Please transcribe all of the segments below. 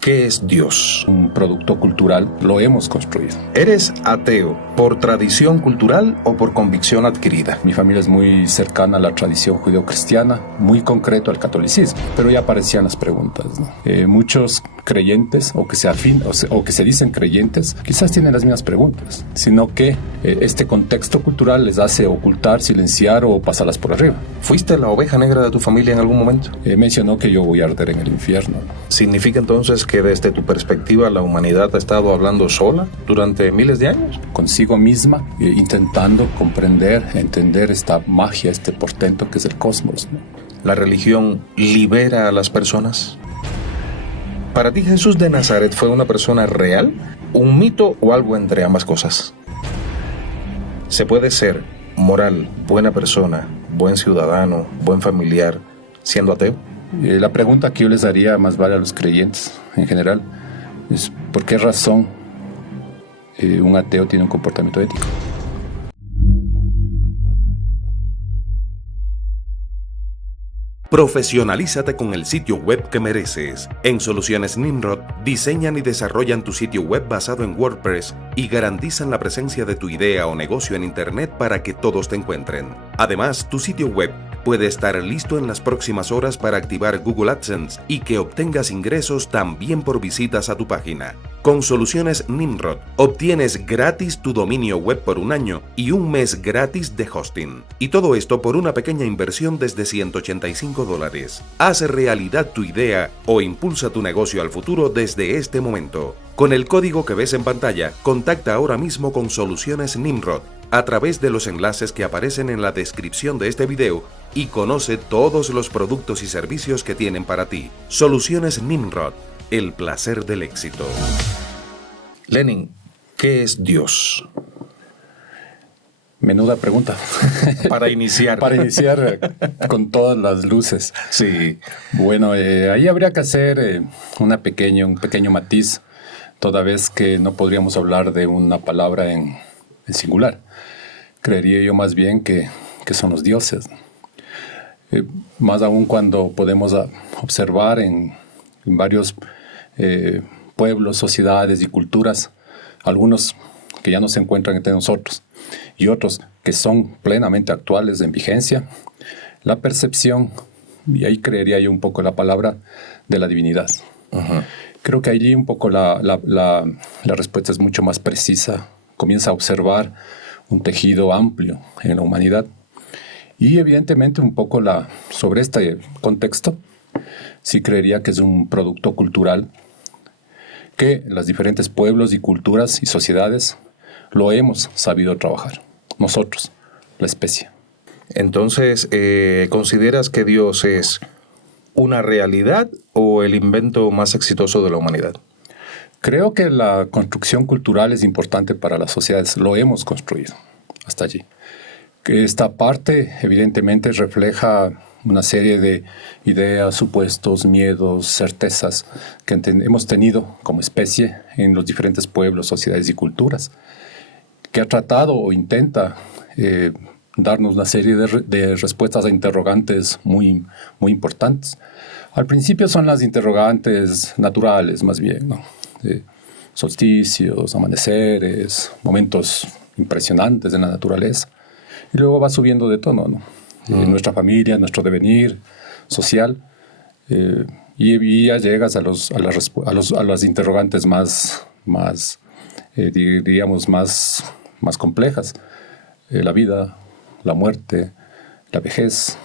¿Qué es Dios? Un producto cultural, lo hemos construido. ¿Eres ateo por tradición cultural o por convicción adquirida? Mi familia es muy cercana a la tradición judeocristiana, muy concreto al catolicismo, pero ya aparecían las preguntas, ¿no? Muchos creyentes o que se dicen creyentes quizás tienen las mismas preguntas, sino que este contexto cultural les hace ocultar, silenciar o pasarlas por arriba. ¿Fuiste la oveja negra de tu familia en algún momento? Mencionó que yo voy a arder en el infierno. ¿Significa entonces que desde tu perspectiva la humanidad ha estado hablando sola durante miles de años? Consigo misma, intentando comprender, entender esta magia, este portento que es el cosmos, ¿no? ¿La religión libera a las personas? ¿Para ti Jesús de Nazaret fue una persona real, un mito o algo entre ambas cosas? ¿Se puede ser moral, buena persona, buen ciudadano, buen familiar, siendo ateo? La pregunta que yo les daría más vale a los creyentes en general es ¿por qué razón un ateo tiene un comportamiento ético? Profesionalízate con el sitio web que mereces. En Soluciones Nimrod diseñan y desarrollan tu sitio web basado en WordPress y garantizan la presencia de tu idea o negocio en Internet para que todos te encuentren. Además, tu sitio web puede estar listo en las próximas horas para activar Google AdSense y que obtengas ingresos también por visitas a tu página. Con Soluciones Nimrod obtienes gratis tu dominio web por un año y un mes gratis de hosting. Y todo esto por una pequeña inversión desde $185. Haz realidad tu idea o impulsa tu negocio al futuro desde este momento. Con el código que ves en pantalla, contacta ahora mismo con Soluciones Nimrod a través de los enlaces que aparecen en la descripción de este video y conoce todos los productos y servicios que tienen para ti. Soluciones Nimrod, el placer del éxito. Lenin, ¿qué es Dios? Menuda pregunta. Para iniciar. Para iniciar con todas las luces. Sí. Bueno, ahí habría que hacer un pequeño matiz, toda vez que no podríamos hablar de una palabra en singular. Creería yo más bien que son los dioses. Más aún cuando podemos observar en varios pueblos, sociedades y culturas, algunos que ya no se encuentran entre nosotros y otros que son plenamente actuales, en vigencia, la percepción, y ahí creería yo un poco la palabra de la divinidad. Uh-huh. Creo que allí un poco la respuesta es mucho más precisa. Comienza a observar un tejido amplio en la humanidad. Y evidentemente un poco sobre este contexto, sí creería que es un producto cultural que los diferentes pueblos y culturas y sociedades lo hemos sabido trabajar. Nosotros, la especie. Entonces, ¿consideras que Dios es una realidad o el invento más exitoso de la humanidad? Creo que la construcción cultural es importante para las sociedades. Lo hemos construido hasta allí. Que esta parte evidentemente refleja una serie de ideas, supuestos, miedos, certezas que hemos tenido como especie en los diferentes pueblos, sociedades y culturas, que ha tratado o intenta darnos una serie de respuestas a interrogantes muy, muy importantes. Al principio son las interrogantes naturales, más bien, ¿no? Solsticios, amaneceres, momentos impresionantes en la naturaleza. Y luego va subiendo de tono, ¿no? Nuestra familia, nuestro devenir social. Y ya llegas a las interrogantes más complejas. La vida, la muerte, la vejez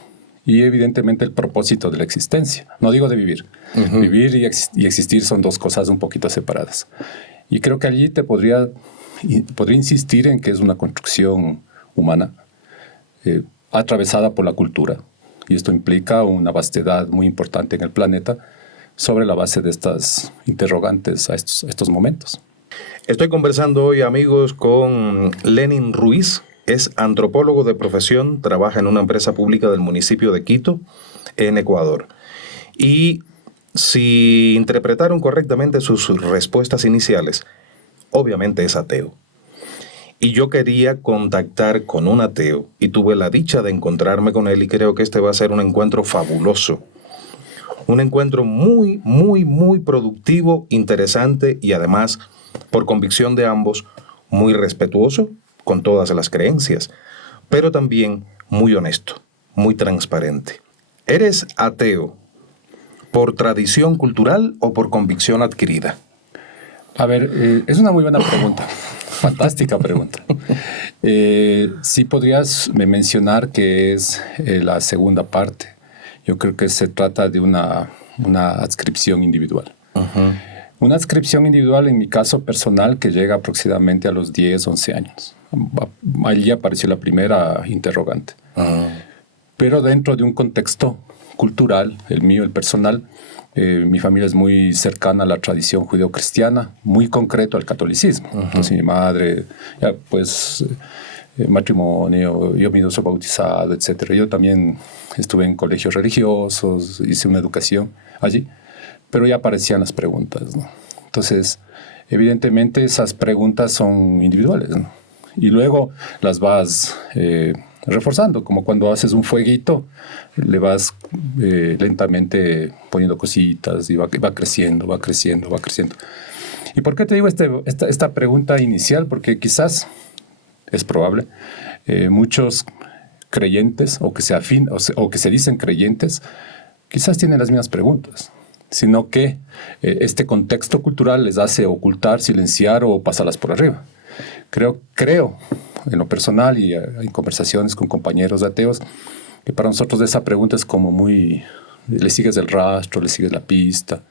y evidentemente el propósito de la existencia. No digo de vivir. Uh-huh. Vivir y existir son dos cosas un poquito separadas. Y creo que allí podría insistir en que es una construcción humana atravesada por la cultura. Y esto implica una vastedad muy importante en el planeta sobre la base de estas interrogantes a estos momentos. Estoy conversando hoy, amigos, con Lenin Ruiz. Es antropólogo de profesión, trabaja en una empresa pública del municipio de Quito, en Ecuador. Y si interpretaron correctamente sus respuestas iniciales, obviamente es ateo. Y yo quería contactar con un ateo y tuve la dicha de encontrarme con él y creo que este va a ser un encuentro fabuloso. Un encuentro muy, muy, muy productivo, interesante y además, por convicción de ambos, muy respetuoso con todas las creencias, pero también muy honesto, muy transparente. ¿Eres ateo por tradición cultural o por convicción adquirida? A ver, es una muy buena pregunta. Fantástica pregunta. Sí podrías mencionar que es la segunda parte. Yo creo que se trata de una adscripción individual. Uh-huh. Una adscripción individual, en mi caso personal, que llega aproximadamente a los 10, 11 años. Allí apareció la primera interrogante. Uh-huh. Pero dentro de un contexto cultural, el mío, el personal, mi familia es muy cercana a la tradición judeocristiana, muy concreto al catolicismo. Uh-huh. Entonces mi madre, ya, pues, matrimonio, yo mismo soy bautizado, etc. Yo también estuve en colegios religiosos, hice una educación allí, pero ya aparecían las preguntas, ¿no? Entonces, evidentemente esas preguntas son individuales, ¿no? Y luego las vas reforzando, como cuando haces un fueguito, le vas lentamente poniendo cositas y va creciendo, va creciendo, va creciendo. ¿Y por qué te digo esta pregunta inicial? Porque quizás es probable muchos creyentes o que se dicen creyentes quizás tienen las mismas preguntas, sino que este contexto cultural les hace ocultar, silenciar o pasarlas por arriba. Creo en lo personal y en conversaciones con compañeros ateos que para nosotros esa pregunta es como muy, le sigues el rastro, le sigues la pista.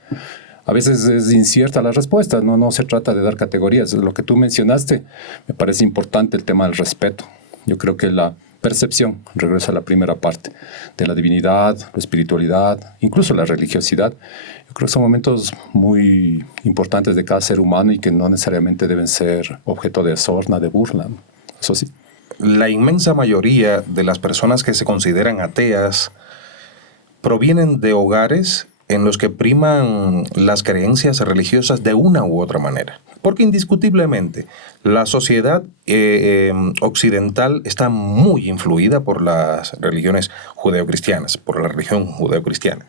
A veces es incierta la respuesta, no se trata de dar categorías. Lo que tú mencionaste, me parece importante el tema del respeto. Yo creo que la percepción, regresa a la primera parte, de la divinidad, la espiritualidad, incluso la religiosidad, yo creo que son momentos muy importantes de cada ser humano y que no necesariamente deben ser objeto de sorna, de burla, ¿no? Eso sí. La inmensa mayoría de las personas que se consideran ateas provienen de hogares en los que priman las creencias religiosas de una u otra manera. Porque indiscutiblemente la sociedad occidental está muy influida por las religiones judeocristianas, por la religión judeocristiana,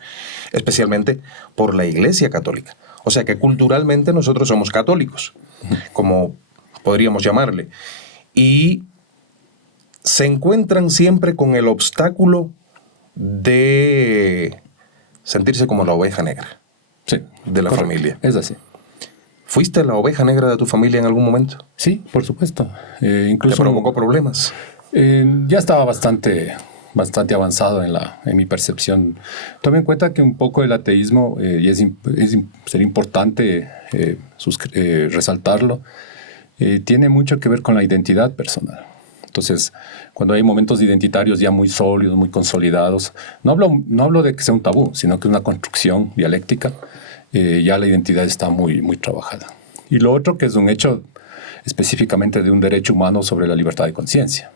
especialmente por la Iglesia Católica. O sea que culturalmente nosotros somos católicos, como podríamos llamarle. Y se encuentran siempre con el obstáculo de sentirse como la oveja negra, sí, de la correcto. familia. Es así. ¿Fuiste la oveja negra de tu familia en algún momento? Sí, por supuesto. Incluso ¿Te provocó problemas? Ya estaba bastante avanzado en mi percepción. Tome en cuenta que un poco el ateísmo, y sería importante resaltarlo, tiene mucho que ver con la identidad personal. Entonces, cuando hay momentos identitarios ya muy sólidos, muy consolidados, no hablo de que sea un tabú, sino que es una construcción dialéctica, ya la identidad está muy, muy trabajada. Y lo otro que es un hecho específicamente de un derecho humano sobre la libertad de conciencia.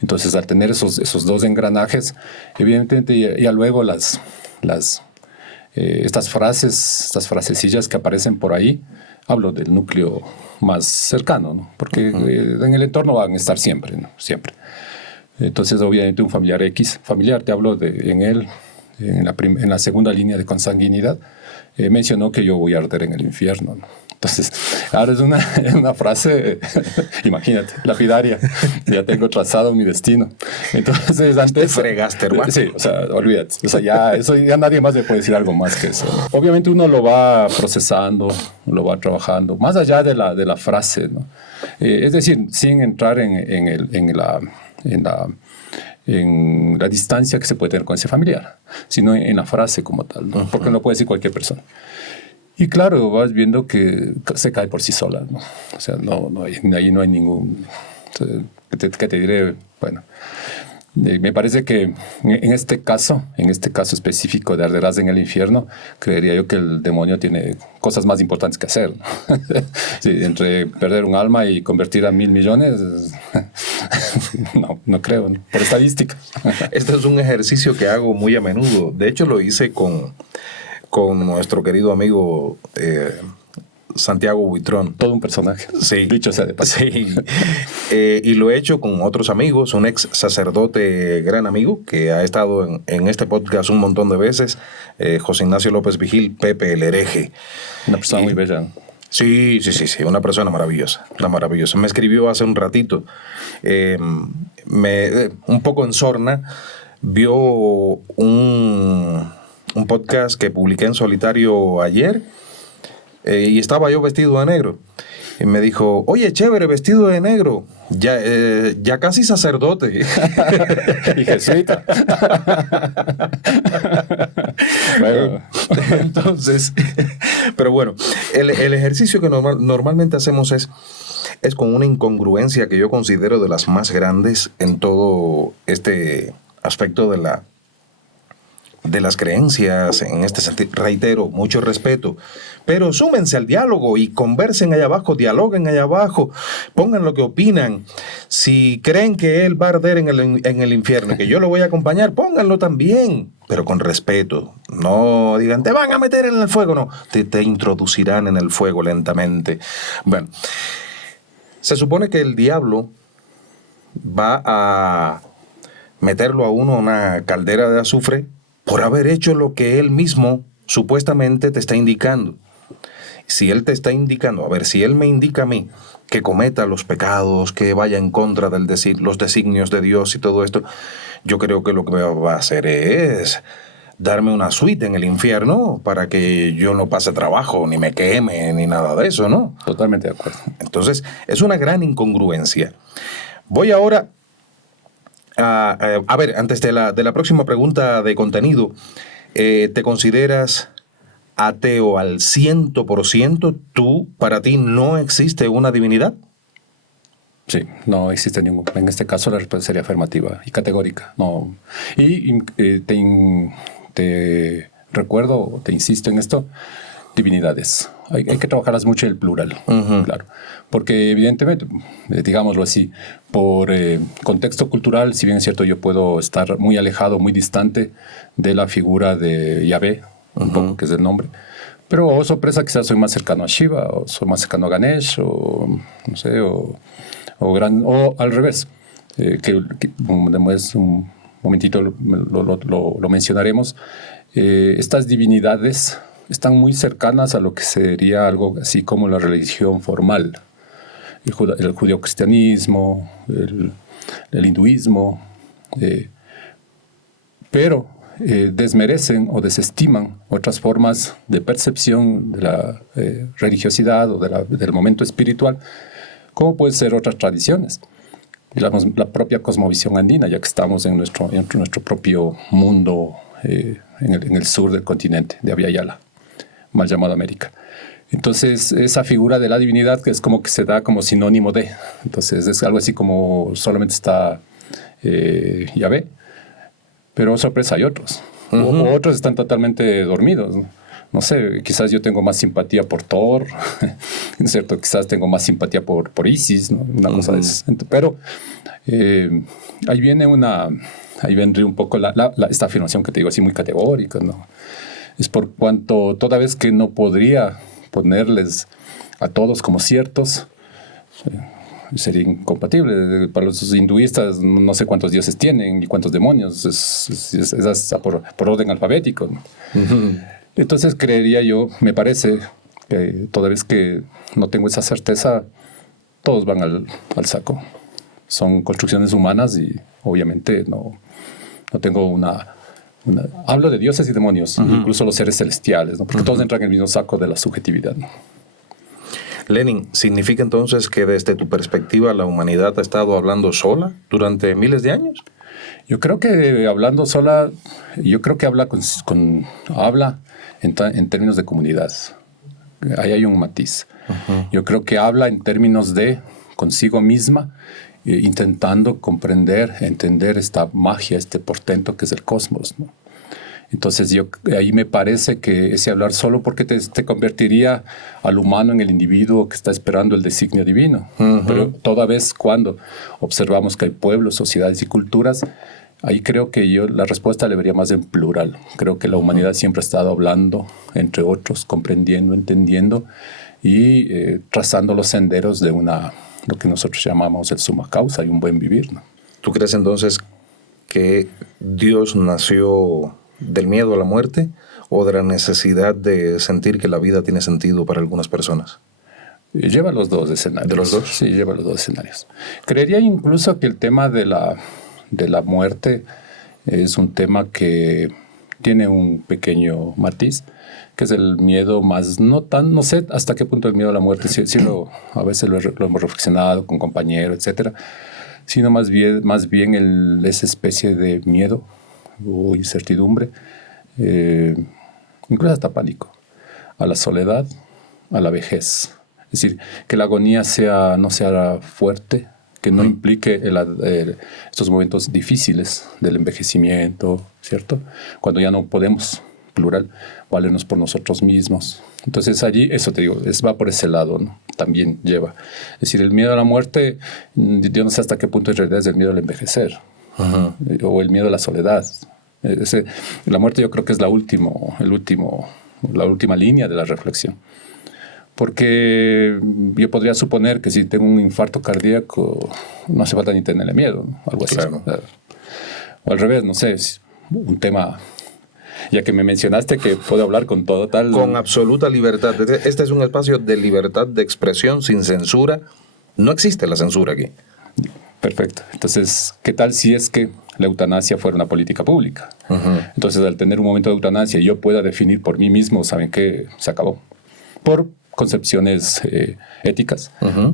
Entonces, al tener esos dos engranajes, evidentemente ya luego estas frasecillas que aparecen por ahí, hablo del núcleo más cercano, ¿no? Porque en el entorno van a estar siempre, ¿no? Siempre. Entonces, obviamente, un familiar te hablo en la segunda línea de consanguinidad, mencionó que yo voy a arder en el infierno, ¿no? Entonces, ahora es una frase, imagínate, lapidaria. Ya tengo trazado mi destino. Entonces, antes... Te fregaste, hermano. Sí, o sea, olvídate. O sea, ya nadie más le puede decir algo más que eso. Obviamente uno lo va procesando, lo va trabajando, más allá de la frase, ¿no? Es decir, sin entrar en la distancia que se puede tener con ese familiar, sino en la frase como tal, ¿no? Porque no puede decir cualquier persona. Y claro, vas viendo que se cae por sí sola, ¿no? O sea, ahí no hay ningún... ¿Qué te diré? Bueno, me parece que en este caso específico de arderás en el infierno, creería yo que el demonio tiene cosas más importantes que hacer, ¿no? Sí, entre perder un alma y convertir a 1.000 millones, no creo, ¿no? Por estadística. Este es un ejercicio que hago muy a menudo. De hecho, lo hice con nuestro querido amigo Santiago Buitrón. Todo un personaje. Sí. Dicho sea de paso. Sí. Y lo he hecho con otros amigos, un ex sacerdote gran amigo que ha estado en este podcast un montón de veces, José Ignacio López Vigil, Pepe el Hereje. Una persona muy bella. Sí, una persona maravillosa, maravillosa. Me escribió hace un ratito, un poco en sorna, vio un podcast que publiqué en solitario ayer y estaba yo vestido de negro. Y me dijo, oye, chévere, vestido de negro, ya casi sacerdote. Y jesuita. Bueno. Entonces, pero bueno, el ejercicio que normalmente hacemos es con una incongruencia que yo considero de las más grandes en todo este aspecto de las creencias, en este sentido. Reitero, mucho respeto, pero súmense al diálogo y conversen allá abajo, dialoguen allá abajo, pongan lo que opinan. Si creen que él va a arder en el infierno y que yo lo voy a acompañar, pónganlo también, pero con respeto. No digan, te van a meter en el fuego, no, te introducirán en el fuego lentamente. Bueno, se supone que el diablo va a meterlo a uno en una caldera de azufre por haber hecho lo que él mismo supuestamente te está indicando. Si él te está indicando, si él me indica a mí que cometa los pecados, que vaya en contra de los designios de Dios y todo esto, yo creo que lo que va a hacer es darme una suite en el infierno para que yo no pase trabajo, ni me queme, ni nada de eso, ¿no? Totalmente de acuerdo. Entonces, es una gran incongruencia. Voy ahora a ver, antes de la próxima pregunta de contenido, ¿te consideras ateo al 100%? ¿Para ti no existe una divinidad? Sí, no existe ningún. En este caso la respuesta sería afirmativa y categórica. No. Y te recuerdo, te insisto en esto, divinidades. Hay que trabajarlas mucho el plural, claro. Porque evidentemente, digámoslo así, por contexto cultural, si bien es cierto, yo puedo estar muy alejado, muy distante de la figura de Yahvé, un poco, que es el nombre. Pero, oh sorpresa, quizás soy más cercano a Shiva, o soy más cercano a Ganesh, o no sé, o al revés. Después, un momentito lo mencionaremos. Estas divinidades están muy cercanas a lo que sería algo así como la religión formal, el judeocristianismo, el hinduismo, pero desmerecen o desestiman otras formas de percepción de la religiosidad o del momento espiritual, como pueden ser otras tradiciones. La propia cosmovisión andina, ya que estamos en nuestro propio mundo en el sur del continente, de Abya Yala, mal llamado América. Entonces, esa figura de la divinidad que es como que se da como sinónimo de. Entonces, es algo así como solamente está Yahvé, pero sorpresa, hay otros. O otros están totalmente dormidos, ¿no? No sé, quizás yo tengo más simpatía por Thor, ¿no es cierto? Quizás tengo más simpatía por Isis, ¿no? Una cosa de eso. Pero ahí vendría un poco esta afirmación que te digo así muy categórica, ¿no? Es por cuanto toda vez que no podría ponerles a todos como ciertos, sería incompatible. Para los hinduistas no sé cuántos dioses tienen y cuántos demonios, es hasta por orden alfabético, ¿no? Entonces creería yo, me parece, que toda vez que no tengo esa certeza, todos van al saco. Son construcciones humanas y obviamente no tengo hablo de dioses y demonios, incluso los seres celestiales, ¿no? Porque todos entran en el mismo saco de la subjetividad, ¿no? Lenin, ¿significa entonces que desde tu perspectiva la humanidad ha estado hablando sola durante miles de años? Yo creo que hablando sola, habla en términos de comunidad. Ahí hay un matiz. Yo creo que habla en términos de consigo misma, intentando comprender, entender esta magia, este portento que es el cosmos, ¿no? Entonces ahí me parece que ese hablar solo porque te convertiría al humano en el individuo que está esperando el designio divino. Pero toda vez cuando observamos que hay pueblos, sociedades y culturas Ahí creo que yo la respuesta le vería más en plural. Creo que la humanidad siempre ha estado hablando entre otros, comprendiendo, entendiendo y trazando los senderos de lo que nosotros llamamos el suma causa y un buen vivir, ¿no? ¿Tú crees entonces que Dios nació del miedo a la muerte o de la necesidad de sentir que la vida tiene sentido para algunas personas? Lleva los dos escenarios. ¿De los dos? Sí, lleva los dos escenarios. Creería incluso que el tema de la muerte es un tema que tiene un pequeño matiz, que es el miedo más, no sé hasta qué punto el miedo a la muerte, a veces lo hemos reflexionado con compañeros, etcétera, sino más bien esa especie de miedo o incertidumbre, incluso hasta pánico, a la soledad, a la vejez. Es decir, que la agonía no sea fuerte, que no implique estos momentos difíciles del envejecimiento, ¿cierto? Cuando ya no podemos, plural, valernos por nosotros mismos. Entonces allí, eso te digo, va por ese lado, ¿no? También lleva. Es decir, el miedo a la muerte, yo no sé hasta qué punto en realidad es el miedo al envejecer, o el miedo a la soledad. La muerte yo creo que es la última línea de la reflexión. Porque yo podría suponer que si tengo un infarto cardíaco no hace falta ni tenerle miedo, ¿no? Algo así. Claro. O al revés, no sé, un tema, ya que me mencionaste que puedo hablar con todo tal... Con absoluta libertad. Este es un espacio de libertad de expresión sin censura. No existe la censura aquí. Perfecto. Entonces, ¿qué tal si es que la eutanasia fuera una política pública? Entonces, al tener un momento de eutanasia, yo pueda definir por mí mismo, ¿saben qué? Se acabó. Por concepciones éticas,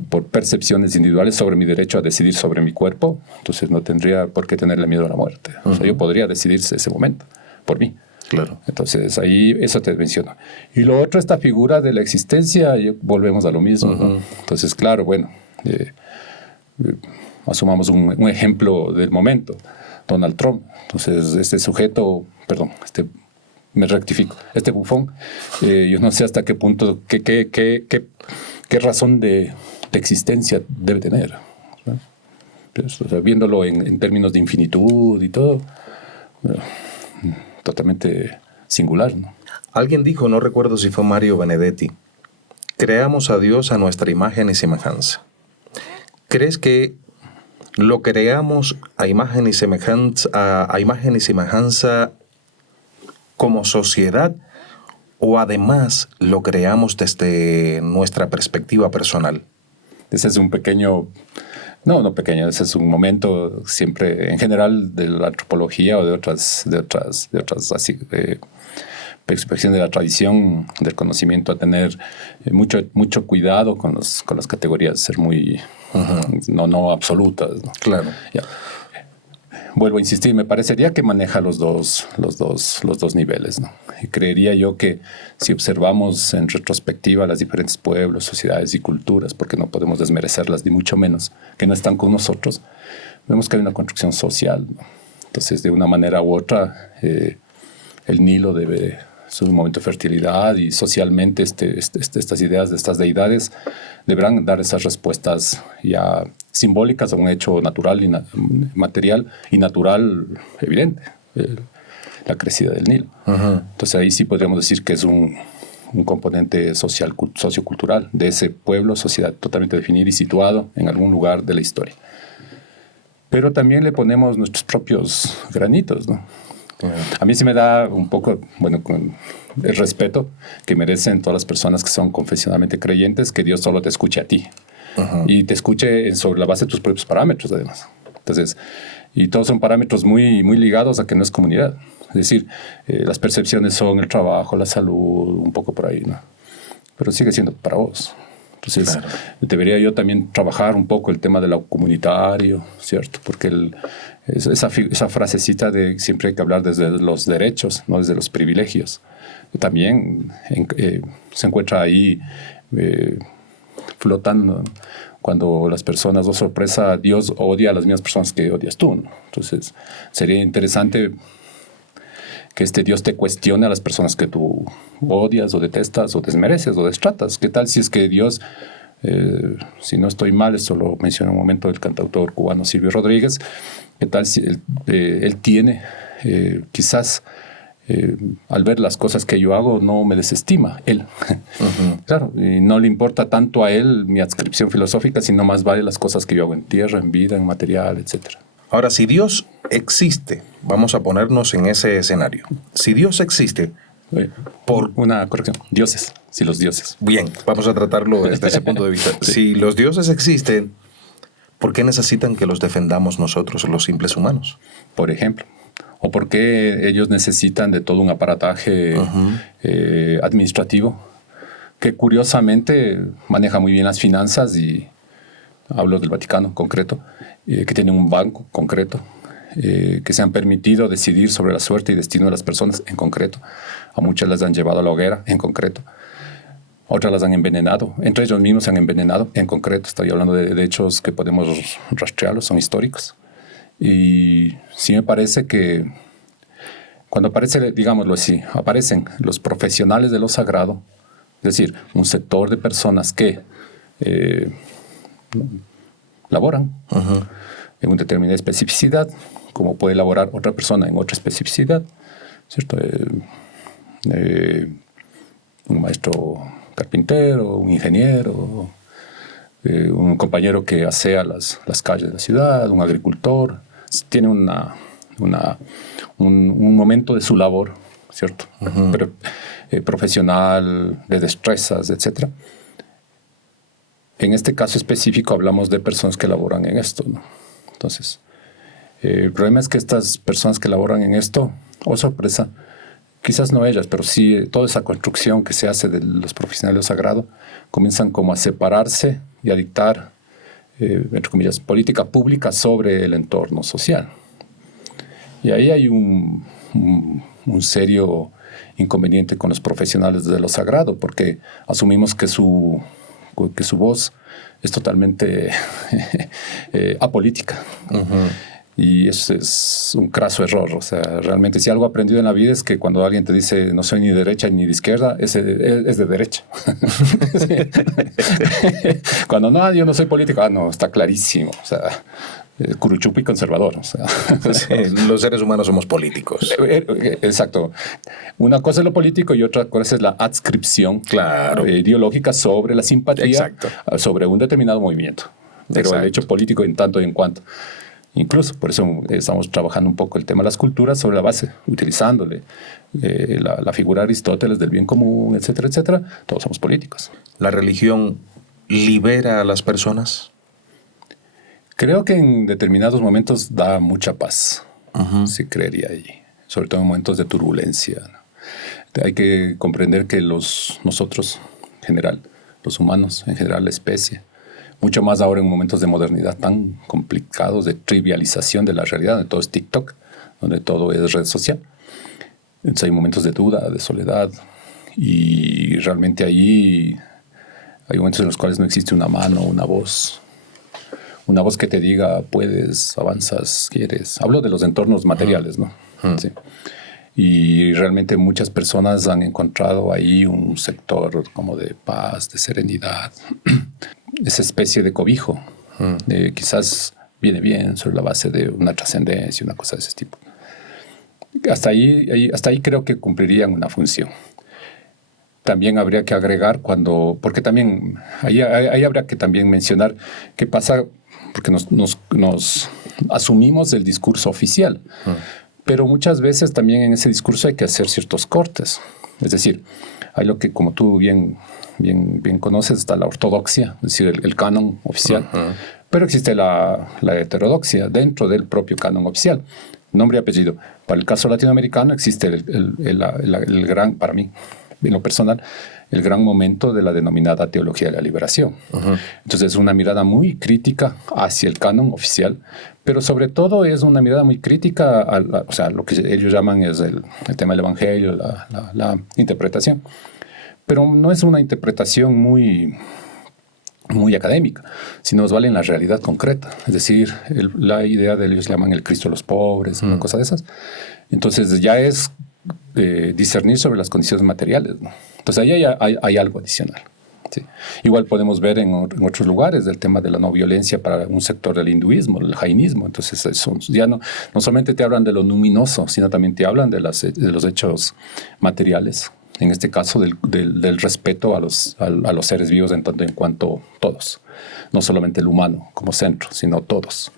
por percepciones individuales sobre mi derecho a decidir sobre mi cuerpo, entonces no tendría por qué tenerle miedo a la muerte. O sea, yo podría decidirse ese momento por mí. Claro. Entonces ahí eso te menciono. Y lo otro, esta figura de la existencia, volvemos a lo mismo, ¿no? Entonces, claro, bueno, asumamos un ejemplo del momento, Donald Trump. Entonces, me rectifico, este bufón, yo no sé hasta qué punto, qué razón de existencia debe tener, ¿no? Pues, o sea, viéndolo en términos de infinitud y todo, totalmente singular, ¿no? Alguien dijo, no recuerdo si fue Mario Benedetti, creamos a Dios a nuestra imagen y semejanza. ¿Crees que lo creamos a imagen y semejanza como sociedad, o además lo creamos desde nuestra perspectiva personal? Ese es un pequeño, no pequeño, ese es un momento siempre, en general, de la antropología o de otras así, expresión de la tradición del conocimiento, a tener mucho cuidado con las categorías, ser muy no absolutas, ¿no? Claro. Ya. Vuelvo a insistir, me parecería que maneja los dos niveles, ¿no? Y creería yo que si observamos en retrospectiva los diferentes pueblos, sociedades y culturas, porque no podemos desmerecerlas ni mucho menos, que no están con nosotros, vemos que hay una construcción social, ¿no? Entonces, de una manera u otra, el Nilo debe ser un momento de fertilidad, y socialmente estas ideas de estas deidades deberán dar esas respuestas ya simbólicas a un hecho natural y material y natural evidente, la crecida del Nilo. Entonces ahí sí podríamos decir que es un componente sociocultural de ese pueblo, sociedad totalmente definido y situado en algún lugar de la historia. Pero también le ponemos nuestros propios granitos, ¿no? A mí sí me da un poco, bueno, con el respeto que merecen todas las personas que son confesionalmente creyentes, que Dios solo te escuche a ti. Y te escuche sobre la base de tus propios parámetros, además. Entonces, y todos son parámetros muy, muy ligados a que no es comunidad. Es decir, las percepciones son el trabajo, la salud, un poco por ahí, ¿no? Pero sigue siendo para vos. Entonces, claro, debería yo también trabajar un poco el tema de lo comunitario, ¿cierto? Porque esa frasecita de siempre hay que hablar desde los derechos, no desde los privilegios, también se encuentra ahí flotando cuando las personas, oh sorpresa, Dios odia a las mismas personas que odias tú, ¿no? Entonces, sería interesante que Dios te cuestione a las personas que tú odias o detestas o desmereces o destratas. ¿Qué tal si es que Dios Si no estoy mal, esto lo mencionó un momento el cantautor cubano Silvio Rodríguez, ¿qué tal si él tiene, quizás al ver las cosas que yo hago, no me desestima él? Claro, y no le importa tanto a él mi adscripción filosófica, sino más vale las cosas que yo hago en tierra, en vida, en material, etc. Ahora, si Dios existe, vamos a ponernos en ese escenario. Si Dios existe, Por una corrección, dioses, si los dioses. bien, vamos a tratarlo desde ese punto de vista. Sí. Si los dioses existen, ¿por qué necesitan que los defendamos nosotros, los simples humanos? Por ejemplo. O por qué ellos necesitan de todo un aparataje administrativo que curiosamente maneja muy bien las finanzas, y hablo del Vaticano en concreto, que tienen un banco concreto, que se han permitido decidir sobre la suerte y destino de las personas en concreto. A muchas las han llevado a la hoguera en concreto. Otras las han envenenado. Entre ellos mismos se han envenenado en concreto. Estoy hablando de hechos que podemos rastrearlos, son históricos. Y sí me parece que cuando aparece, digámoslo así, aparecen los profesionales de lo sagrado, es decir, un sector de personas que laboran en una determinada especificidad, como puede laborar otra persona en otra especificidad, ¿cierto? Un maestro carpintero, un ingeniero, un compañero que asea las calles de la ciudad, un agricultor, tiene un momento de su labor, ¿cierto? Pero, profesional, de destrezas, etc. En este caso específico hablamos de personas que laboran en esto, ¿no? Entonces, el problema es que estas personas que laboran en esto, oh sorpresa, quizás no ellas, pero sí toda esa construcción que se hace de los profesionales de lo sagrado, comienzan como a separarse y a dictar, entre comillas, política pública sobre el entorno social. Y ahí hay un serio inconveniente con los profesionales de lo sagrado, porque asumimos que su voz es totalmente apolítica. Y eso es un craso error. O sea, realmente si algo he aprendido en la vida es que cuando alguien te dice no soy ni de derecha ni de izquierda, es de derecha. Cuando no, yo no soy político, no, está clarísimo. O sea, curuchupo y conservador. O sea. Sí, los seres humanos somos políticos. Exacto. Una cosa es lo político y otra cosa es la adscripción ideológica sobre la simpatía sobre un determinado movimiento. Pero el hecho político en tanto y en cuanto. Incluso, por eso estamos trabajando un poco el tema de las culturas sobre la base, utilizándole la figura de Aristóteles del bien común, etcétera, etcétera. Todos somos políticos. ¿La religión libera a las personas? Creo que en determinados momentos da mucha paz. Sí, creería allí. Sobre todo en momentos de turbulencia, ¿no? Hay que comprender que nosotros, en general, los humanos, en general la especie, mucho más ahora en momentos de modernidad tan complicados, de trivialización de la realidad, donde todo es TikTok, donde todo es red social. Entonces hay momentos de duda, de soledad, y realmente ahí hay momentos en los cuales no existe una mano, una voz que te diga puedes, avanzas, quieres. Hablo de los entornos materiales, ¿no? Sí. Y realmente muchas personas han encontrado ahí un sector como de paz, de serenidad, esa especie de cobijo. Quizás viene bien sobre la base de una trascendencia, una cosa de ese tipo. Hasta ahí creo que cumplirían una función. También habría que agregar porque también, ahí habría que también mencionar qué pasa, porque nos asumimos el discurso oficial. Pero muchas veces también en ese discurso hay que hacer ciertos cortes. Es decir, hay lo que, como tú bien conoces, está la ortodoxia, es decir, el canon oficial. Pero existe la heterodoxia dentro del propio canon oficial. Nombre y apellido. Para el caso latinoamericano existe el gran, para mí, en lo personal, el gran momento de la denominada teología de la liberación. Entonces es una mirada muy crítica hacia el canon oficial, pero sobre todo es una mirada muy crítica o sea, lo que ellos llaman es el tema del evangelio, la interpretación. Pero no es una interpretación muy académica, sino nos vale en la realidad concreta. Es decir, la idea de ellos llaman el Cristo de los pobres, una cosa de esas. Entonces ya es discernir sobre las condiciones materiales, ¿no? Entonces ahí hay algo adicional. Sí. Igual podemos ver en otros lugares el tema de la no violencia para un sector del hinduismo, el jainismo. Entonces, ya no solamente te hablan de lo luminoso, sino también te hablan de los hechos materiales. En este caso, del respeto a los seres vivos en tanto en cuanto todos. No solamente el humano como centro, sino todos.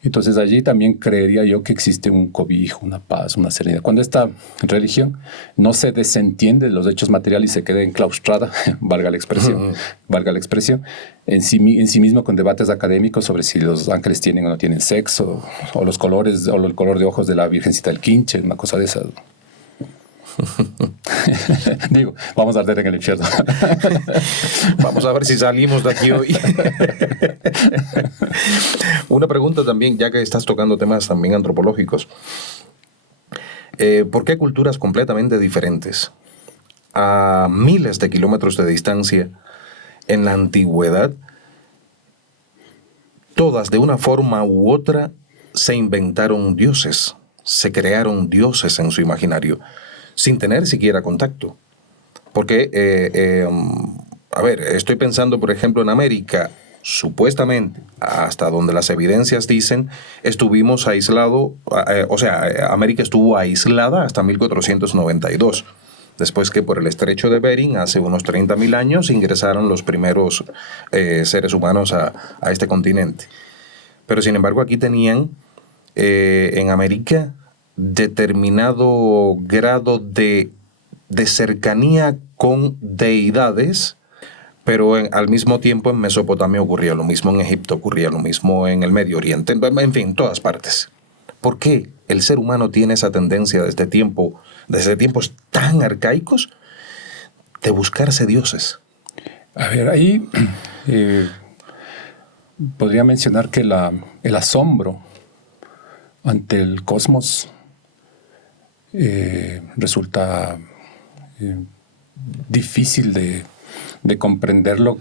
Entonces allí también creería yo que existe un cobijo, una paz, una serenidad. Cuando esta religión no se desentiende de los hechos materiales y se queda enclaustrada, valga la expresión, en sí mismo con debates académicos sobre si los ángeles tienen o no tienen sexo, o los colores, o el color de ojos de la Virgencita del Quinche, una cosa de esas. Digo, vamos a arder en el infierno. Vamos a ver si salimos de aquí hoy. Una pregunta también, ya que estás tocando temas también antropológicos. ¿Por qué culturas completamente diferentes, a miles de kilómetros de distancia, en la antigüedad, todas de una forma u otra se inventaron dioses, se crearon dioses en su imaginario, sin tener siquiera contacto? Porque, a ver, estoy pensando, por ejemplo, en América, supuestamente, hasta donde las evidencias dicen, estuvimos aislados, América estuvo aislada hasta 1492, después que por el estrecho de Bering, hace unos 30.000 años, ingresaron los primeros seres humanos a este continente. Pero, sin embargo, aquí tenían, en América, determinado grado de cercanía con deidades, pero al mismo tiempo en Mesopotamia ocurría lo mismo, en Egipto ocurría lo mismo, en el Medio Oriente, en fin, todas partes. ¿Por qué el ser humano tiene esa tendencia desde tiempos tan arcaicos de buscarse dioses? A ver, ahí podría mencionar que el asombro ante el cosmos resulta difícil de comprenderlo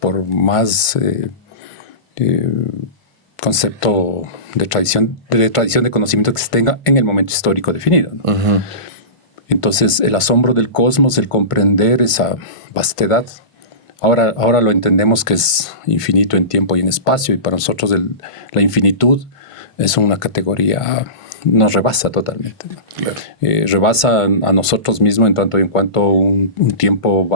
por más concepto de tradición de conocimiento que se tenga en el momento histórico definido, ¿no? Uh-huh. Entonces, el asombro del cosmos, el comprender esa vastedad, ahora lo entendemos que es infinito en tiempo y en espacio, y para nosotros la infinitud es una categoría, nos rebasa totalmente. Claro. Rebasa a nosotros mismos en tanto y en cuanto un tiempo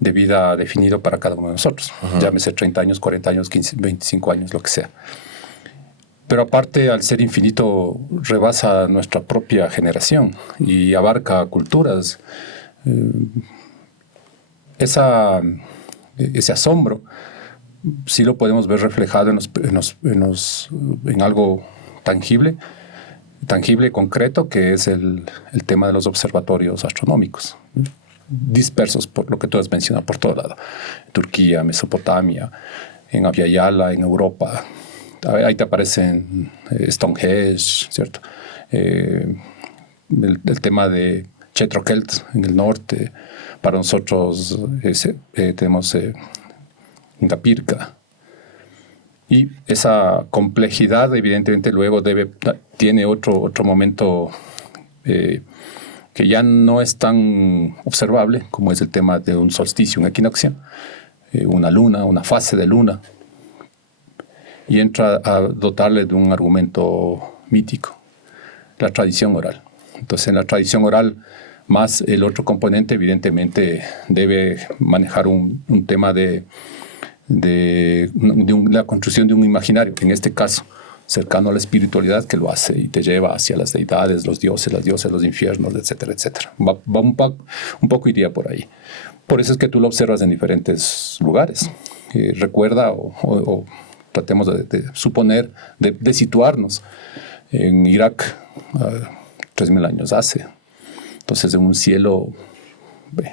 de vida definido para cada uno de nosotros. Uh-huh. Llámese 30 años, 40 años, 15, 25 años, lo que sea. Pero aparte, al ser infinito, rebasa nuestra propia generación y abarca culturas. Ese asombro sí lo podemos ver reflejado en algo tangible, concreto, que es el tema de los observatorios astronómicos, dispersos por lo que tú has mencionado por todo lado. Turquía, Mesopotamia, en Abya Yala, en Europa. Ahí te aparecen Stonehenge, ¿cierto? El tema de Chetrokelt en el norte. Para nosotros tenemos Ingapirka. Y esa complejidad, evidentemente, luego tiene otro momento que ya no es tan observable, como es el tema de un solsticio, un equinoccio, una luna, una fase de luna, y entra a dotarle de un argumento mítico, la tradición oral. Entonces, en la tradición oral, más el otro componente, evidentemente, debe manejar un tema de la construcción de un imaginario, que en este caso, cercano a la espiritualidad, que lo hace y te lleva hacia las deidades, los dioses, las diosas, los infiernos, etcétera, etcétera. Un poco iría por ahí. Por eso es que tú lo observas en diferentes lugares. Recuerda o tratemos de suponer, de situarnos en Irak 3.000 años hace. Entonces, en un cielo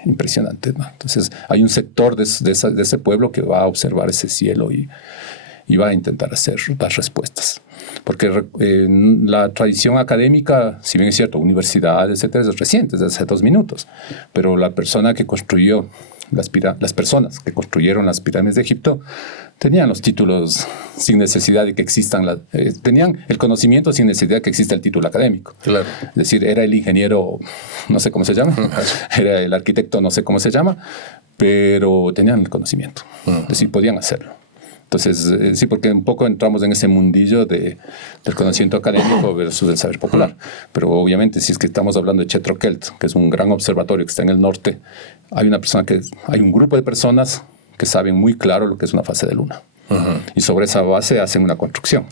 impresionante, ¿no? Entonces, hay un sector de ese pueblo que va a observar ese cielo y va a intentar dar respuestas. Porque la tradición académica, si bien es cierto, universidades, etcétera, es reciente, desde hace 2 minutos. Pero la persona que construyó las personas que construyeron las pirámides de Egipto tenían los títulos sin necesidad de que existan, tenían el conocimiento sin necesidad de que exista el título académico. Claro. Es decir, era el ingeniero, no sé cómo se llama, era el arquitecto, no sé cómo se llama, pero tenían el conocimiento. Es decir, podían hacerlo. Entonces, sí, porque un poco entramos en ese mundillo del conocimiento académico versus el saber popular. Pero obviamente, si es que estamos hablando de Chetro Kelt, que es un gran observatorio que está en el norte, hay un grupo de personas que saben muy claro lo que es una fase de luna. Y sobre esa base hacen una construcción.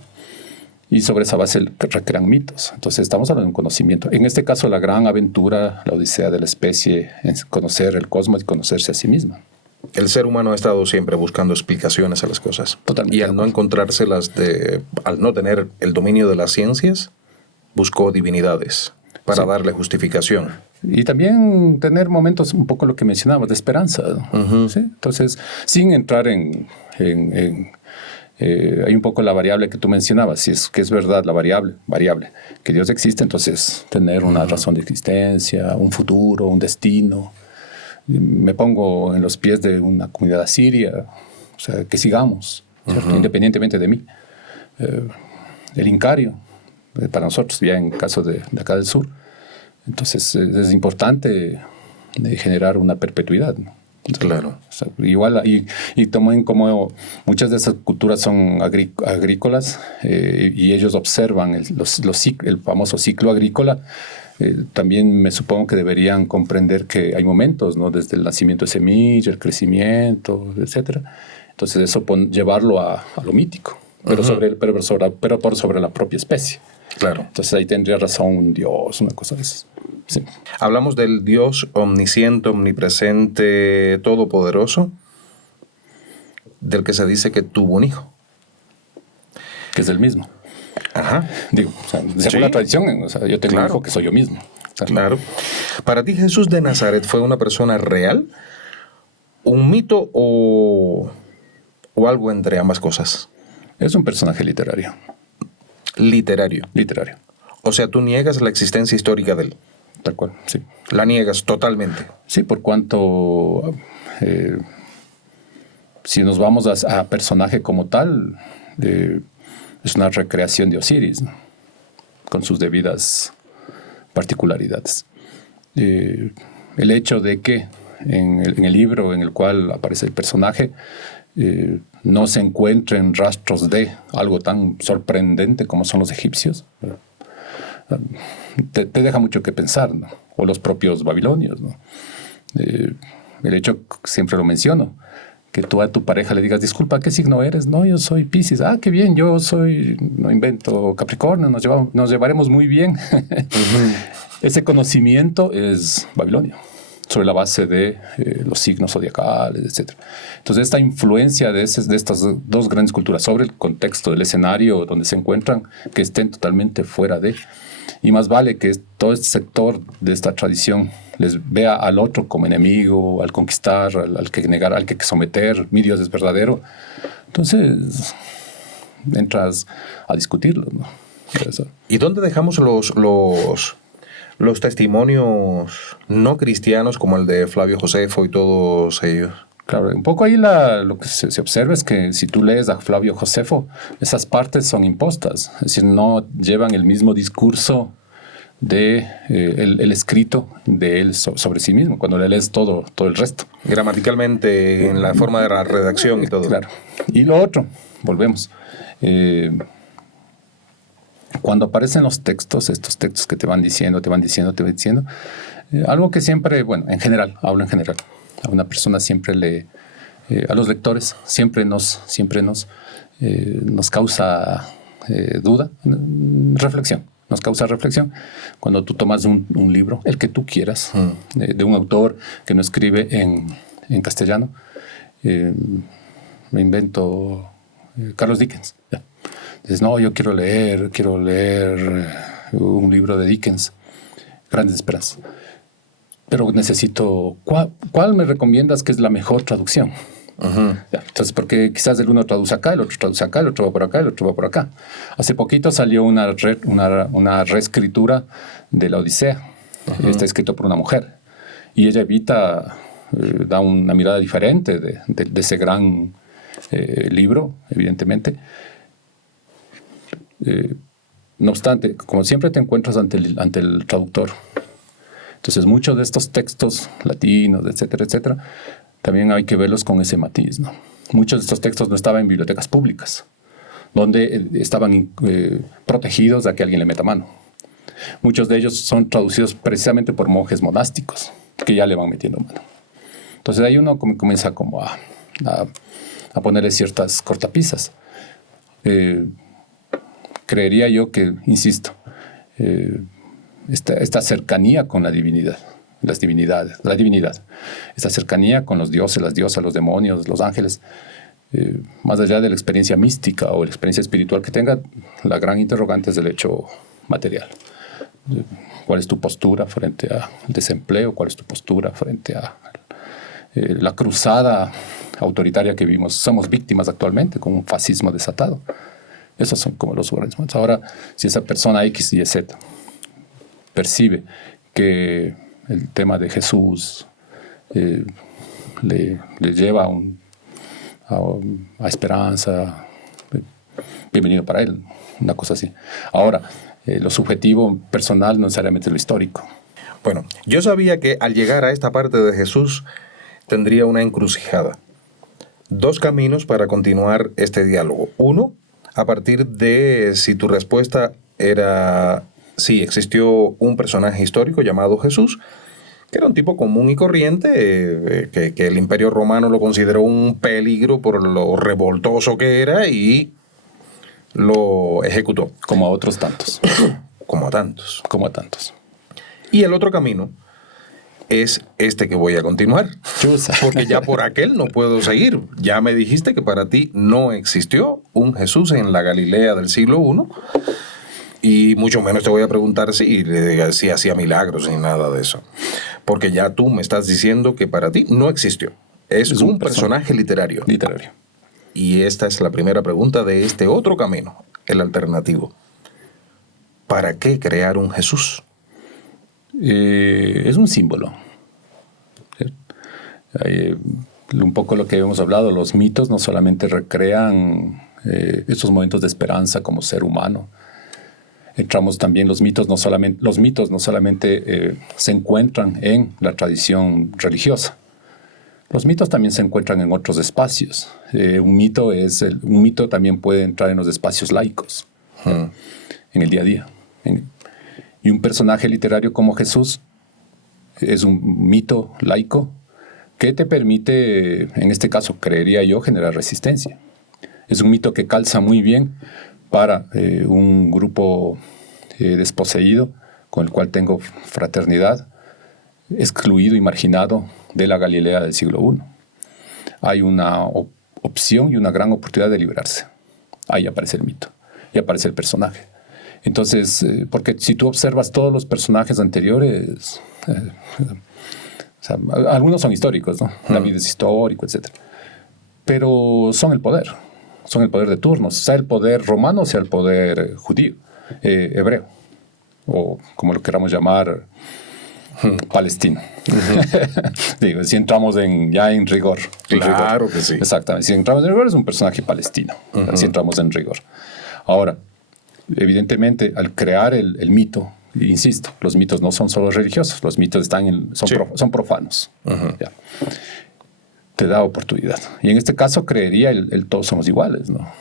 Y sobre esa base recrean mitos. Entonces, estamos hablando de un conocimiento. En este caso, la gran aventura, la odisea de la especie, es conocer el cosmos y conocerse a sí misma. El ser humano ha estado siempre buscando explicaciones a las cosas. Totalmente. Y al no encontrárselas, al no tener el dominio de las ciencias, buscó divinidades para darle justificación. Y también tener momentos, un poco lo que mencionabas, de esperanza. ¿Sí? Entonces, sin entrar hay un poco la variable que tú mencionabas, si es que es verdad la variable, que Dios existe, entonces tener una razón de existencia, un futuro, un destino. Me pongo en los pies de una comunidad asiria, o sea, que sigamos, ¿cierto? Independientemente de mí. El Incario, para nosotros, ya en caso de acá del sur. Entonces, es importante generar una perpetuidad, ¿no? Claro. O sea, igual, y tomen como muchas de esas culturas son agrícolas y ellos observan el famoso ciclo agrícola. También me supongo que deberían comprender que hay momentos, ¿no? Desde el nacimiento de semilla, el crecimiento, etcétera. Entonces eso llevarlo a lo mítico, pero por sobre la propia especie. Claro. Entonces ahí tendría razón un Dios, una cosa de esas. Sí. Hablamos del Dios omnisciente, omnipresente, todopoderoso, del que se dice que tuvo un hijo. Que es el mismo. Ajá. Digo, o sea, según la tradición, o sea, yo tengo un hijo que soy yo mismo. Claro. Para ti, Jesús de Nazaret fue una persona real, un mito o algo entre ambas cosas. Es un personaje literario. Literario. Literario. O sea, tú niegas la existencia histórica de él. Tal cual, sí. La niegas totalmente. Sí, por cuanto si nos vamos a personaje como tal, es una recreación de Osiris, ¿no? Con sus debidas particularidades. El hecho de que en el libro en el cual aparece el personaje no se encuentren rastros de algo tan sorprendente como son los egipcios, te deja mucho que pensar, ¿no? O los propios babilonios, ¿no? El hecho, siempre lo menciono, que tú a tu pareja le digas, disculpa, ¿qué signo eres? No, yo soy Piscis. Ah, qué bien, yo soy, no invento, Capricornio, nos llevaremos muy bien. Ese conocimiento es babilonio, sobre la base de los signos zodiacales, etc. Entonces, esta influencia de estas dos grandes culturas sobre el contexto del escenario donde se encuentran, que estén totalmente fuera de... Y más vale que todo este sector de esta tradición les vea al otro como enemigo, al conquistar, al que negar, al que someter, mi Dios es verdadero. Entonces, entras a discutirlo, ¿no? ¿Y dónde dejamos los testimonios no cristianos como el de Flavio Josefo y todos ellos? Claro, un poco ahí lo que se observa es que si tú lees a Flavio Josefo, esas partes son impostas, es decir, no llevan el mismo discurso de el escrito de él sobre sí mismo, cuando le lees todo el resto. Gramaticalmente, en la forma de la redacción y todo. Claro. Y lo otro, volvemos. Cuando aparecen los textos, estos textos que te van diciendo, algo que siempre, bueno, en general, hablo en general, a una persona siempre a los lectores siempre nos causa duda, reflexión. Nos causa reflexión cuando tú tomas un libro, el que tú quieras, de un autor que no escribe en castellano. Me invento Carlos Dickens. Ya. Dices, no, yo quiero leer un libro de Dickens, Grandes Esperanzas. Pero necesito, ¿cuál me recomiendas que es la mejor traducción? Ya, entonces, porque quizás el uno traduce acá, el otro traduce acá, el otro va por acá, el otro va por acá. Hace poquito salió una reescritura de la Odisea. Está escrito por una mujer. Y ella evita da una mirada diferente de ese gran libro, evidentemente. No obstante, como siempre te encuentras ante el traductor. Entonces, muchos de estos textos latinos, etcétera, etcétera, también hay que verlos con ese matiz, ¿no? Muchos de estos textos no estaban en bibliotecas públicas, donde estaban protegidos de que alguien le meta mano. Muchos de ellos son traducidos precisamente por monjes monásticos, que ya le van metiendo mano. Entonces, ahí uno comienza como a ponerle ciertas cortapisas. Creería yo que, insisto, esta cercanía con la divinidad, la divinidad, esta cercanía con los dioses, las diosas, los demonios, los ángeles, más allá de la experiencia mística o la experiencia espiritual que tenga, la gran interrogante es el hecho material. ¿Cuál es tu postura frente al desempleo? ¿Cuál es tu postura frente a la cruzada autoritaria que vimos? Somos víctimas actualmente con un fascismo desatado. Esos son como los organismos. Ahora, si esa persona X y Z percibe que el tema de Jesús le lleva a esperanza, bienvenido para él, una cosa así. Ahora, lo subjetivo personal no necesariamente lo histórico. Bueno, yo sabía que al llegar a esta parte de Jesús tendría una encrucijada. 2 caminos para continuar este diálogo. Uno, a partir de si tu respuesta era sí, existió un personaje histórico llamado Jesús, que era un tipo común y corriente, que el Imperio Romano lo consideró un peligro por lo revoltoso que era y lo ejecutó. Como a otros tantos. Como a tantos. Como a tantos. Y el otro camino es este que voy a continuar. Chusa. Porque ya por aquel no puedo seguir. Ya me dijiste que para ti no existió un Jesús en la Galilea del siglo I. Y mucho menos te voy a preguntar si hacía milagros ni nada de eso. Porque ya tú me estás diciendo que para ti no existió. Es un personaje literario. Literario. Y esta es la primera pregunta de este otro camino, el alternativo. ¿Para qué crear un Jesús? Es un símbolo. Un poco lo que hemos hablado, los mitos no solamente recrean estos momentos de esperanza como ser humano. Entramos también los mitos no solamente se encuentran en la tradición religiosa. Los mitos también se encuentran en otros espacios. Un mito también puede entrar en los espacios laicos, en el día a día. Y un personaje literario como Jesús es un mito laico que te permite, en este caso, creería yo, generar resistencia. Es un mito que calza muy bien para un grupo desposeído con el cual tengo fraternidad, excluido y marginado de la Galilea del siglo I. Hay una opción y una gran oportunidad de liberarse. Ahí aparece el mito y aparece el personaje. Entonces, porque si tú observas todos los personajes anteriores, o sea, algunos son históricos, ¿no? David es histórico, etc. Pero son el poder de turno, sea el poder romano, sea el poder judío, hebreo, o como lo queramos llamar, palestino. Digo, si entramos ya en rigor. Claro que sí. Exactamente. Si entramos en rigor, es un personaje palestino. Si entramos en rigor. Ahora, evidentemente, al crear el mito, insisto, los mitos no son solo religiosos, los mitos son profanos. Ya. Te da oportunidad. Y en este caso creería el todos somos iguales, ¿no?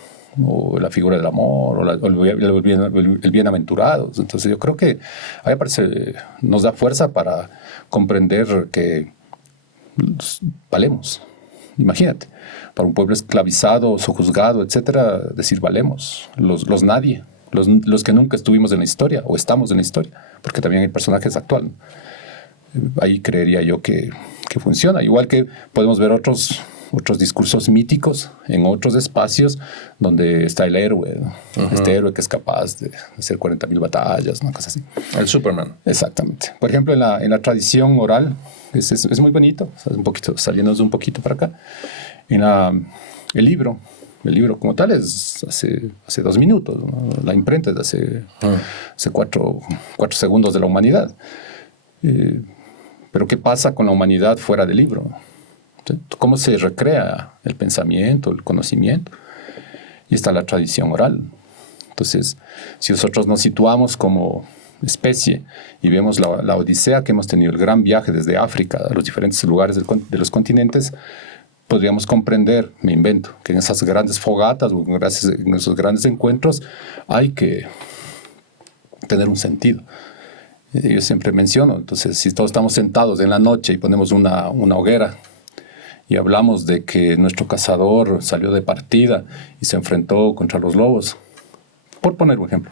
O la figura del amor, o el bienaventurado. Entonces yo creo que ahí nos da fuerza para comprender que valemos. Imagínate, para un pueblo esclavizado, sojuzgado, etcétera, decir valemos, los nadie, los que nunca estuvimos en la historia o estamos en la historia, porque también hay personajes actuales. Ahí creería yo que funciona. Igual que podemos ver otros discursos míticos en otros espacios donde está el héroe, ¿no? Este héroe que es capaz de hacer 40,000 batallas, una cosa así. El Superman. Exactamente. Por ejemplo, en la tradición oral, es muy bonito, saliéndonos un poquito para acá. El libro como tal es hace 2 minutos, ¿no? La imprenta es hace 4 segundos de la humanidad. Pero ¿qué pasa con la humanidad fuera del libro? ¿Cómo se recrea el pensamiento, el conocimiento? Y está la tradición oral. Entonces, si nosotros nos situamos como especie y vemos la odisea que hemos tenido, el gran viaje desde África a los diferentes lugares de los continentes, podríamos comprender, me invento, que en esas grandes fogatas o en esos grandes encuentros hay que tener un sentido. Yo siempre menciono, entonces, si todos estamos sentados en la noche y ponemos una hoguera y hablamos de que nuestro cazador salió de partida y se enfrentó contra los lobos, por poner un ejemplo.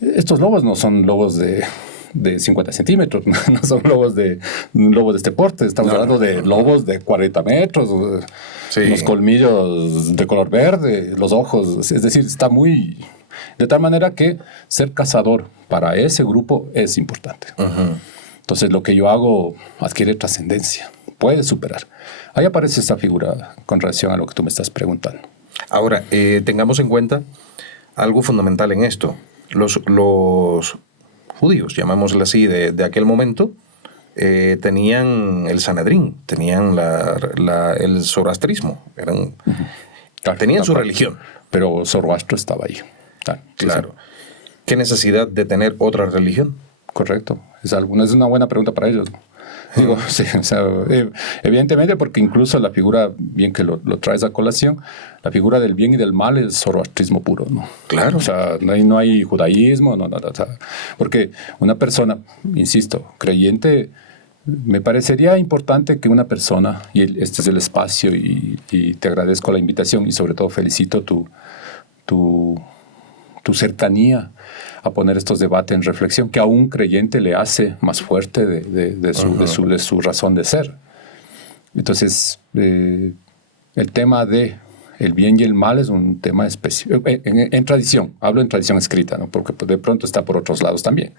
Estos lobos no son lobos de 50 centímetros, no son lobos de este porte, estamos hablando de lobos de 40 metros, los colmillos de color verde, los ojos, es decir, está muy... De tal manera que ser cazador para ese grupo es importante. Entonces lo que yo hago adquiere trascendencia, puede superar. Ahí aparece esta figura con relación a lo que tú me estás preguntando. Ahora, tengamos en cuenta algo fundamental en esto. Los judíos, llamémosle así, de aquel momento, tenían el Sanedrín, tenían el zoroastrismo, tenían su religión. Pero Zoroastro estaba ahí. Claro. Sí. ¿Qué necesidad de tener otra religión? Correcto. Es una buena pregunta para ellos. Digo, sí, o sea, evidentemente, porque incluso la figura, bien que lo traes a colación, la figura del bien y del mal es zoroastrismo puro, ¿no? Claro. O sea, no hay judaísmo, o sea, porque una persona, insisto, creyente, me parecería importante que una persona, y este es el espacio, y te agradezco la invitación, y sobre todo felicito tu cercanía a poner estos debates en reflexión, que a un creyente le hace más fuerte de su razón de ser. Entonces, el tema de el bien y el mal es un tema específico. En tradición, hablo en tradición escrita, ¿no? Porque de pronto está por otros lados también.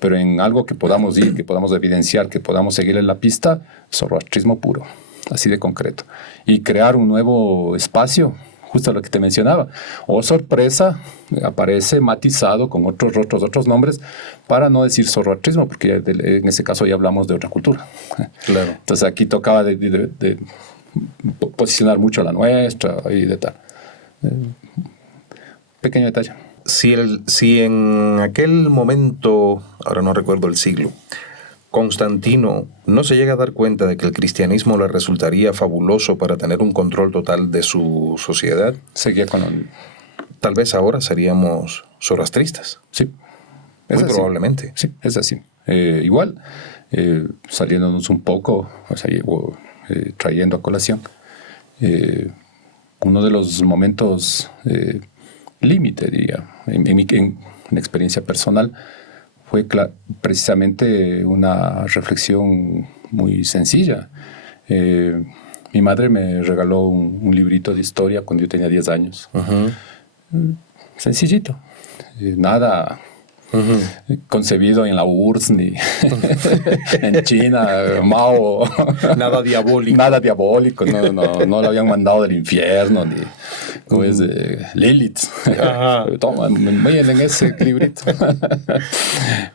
Pero en algo que podamos ir, que podamos evidenciar, que podamos seguir en la pista, zoroastrismo puro, así de concreto. Y crear un nuevo espacio, justo lo que te mencionaba. O sorpresa, aparece matizado con otros nombres, para no decir zoroastrismo, porque en ese caso ya hablamos de otra cultura. Claro. Entonces aquí tocaba de posicionar mucho la nuestra y de tal. Pequeño detalle. Si en aquel momento, ahora no recuerdo el siglo, Constantino no se llega a dar cuenta de que el cristianismo le resultaría fabuloso para tener un control total de su sociedad, seguía con tal vez ahora seríamos zoroastristas. Sí. Muy probablemente. Sí, es así. Igual, saliéndonos un poco, o sea, trayendo a colación, uno de los momentos límite, diría, en mi experiencia personal, fue precisamente una reflexión muy sencilla. Mi madre me regaló un librito de historia cuando yo tenía 10 años. Sencillito. Nada concebido en la URSS ni en China, Mao. Nada diabólico. Nada diabólico. No lo habían mandado del infierno ni como es Lilith. Toma, vayan en ese librito.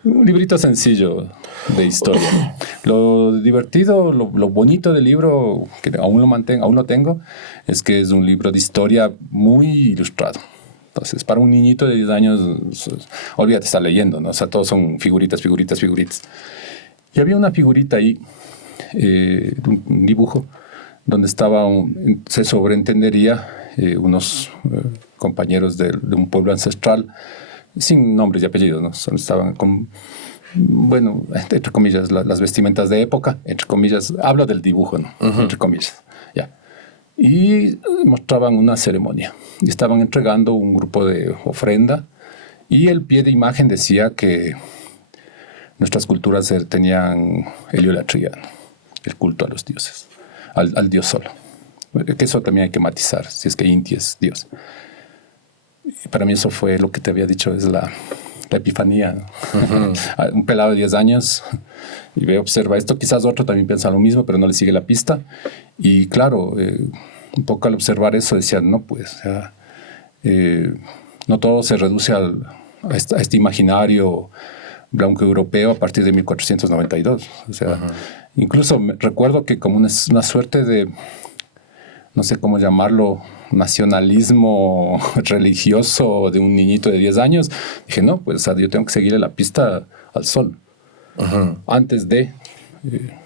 Un librito sencillo de historia. Lo divertido, lo bonito del libro, que aún lo tengo, es que es un libro de historia muy ilustrado. Entonces, para un niñito de 10 años, olvídate, está leyendo, ¿no? O sea, todos son figuritas. Y había una figurita ahí, un dibujo, donde se sobreentendería unos compañeros de un pueblo ancestral, sin nombres y apellidos, ¿no? Solo estaban con, bueno, entre comillas, las vestimentas de época, entre comillas, hablo del dibujo, ¿no? Entre comillas, ya. Y mostraban una ceremonia y estaban entregando un grupo de ofrenda, y el pie de imagen decía que nuestras culturas tenían heliolatría, ¿no? El culto a los dioses, al dios solo, que eso también hay que matizar, si es que Inti es dios. Y para mí eso fue lo que te había dicho, es la epifanía, ¿no? Un pelado de 10 años y observa esto, quizás otro también piensa lo mismo, pero no le sigue la pista. Y claro, un poco al observar eso decía, no, pues, o sea, no todo se reduce a este imaginario blanco europeo a partir de 1492. O sea, incluso recuerdo que como una suerte de, no sé cómo llamarlo, nacionalismo religioso de un niñito de 10 años, dije, no, pues yo tengo que seguirle la pista al sol. Antes de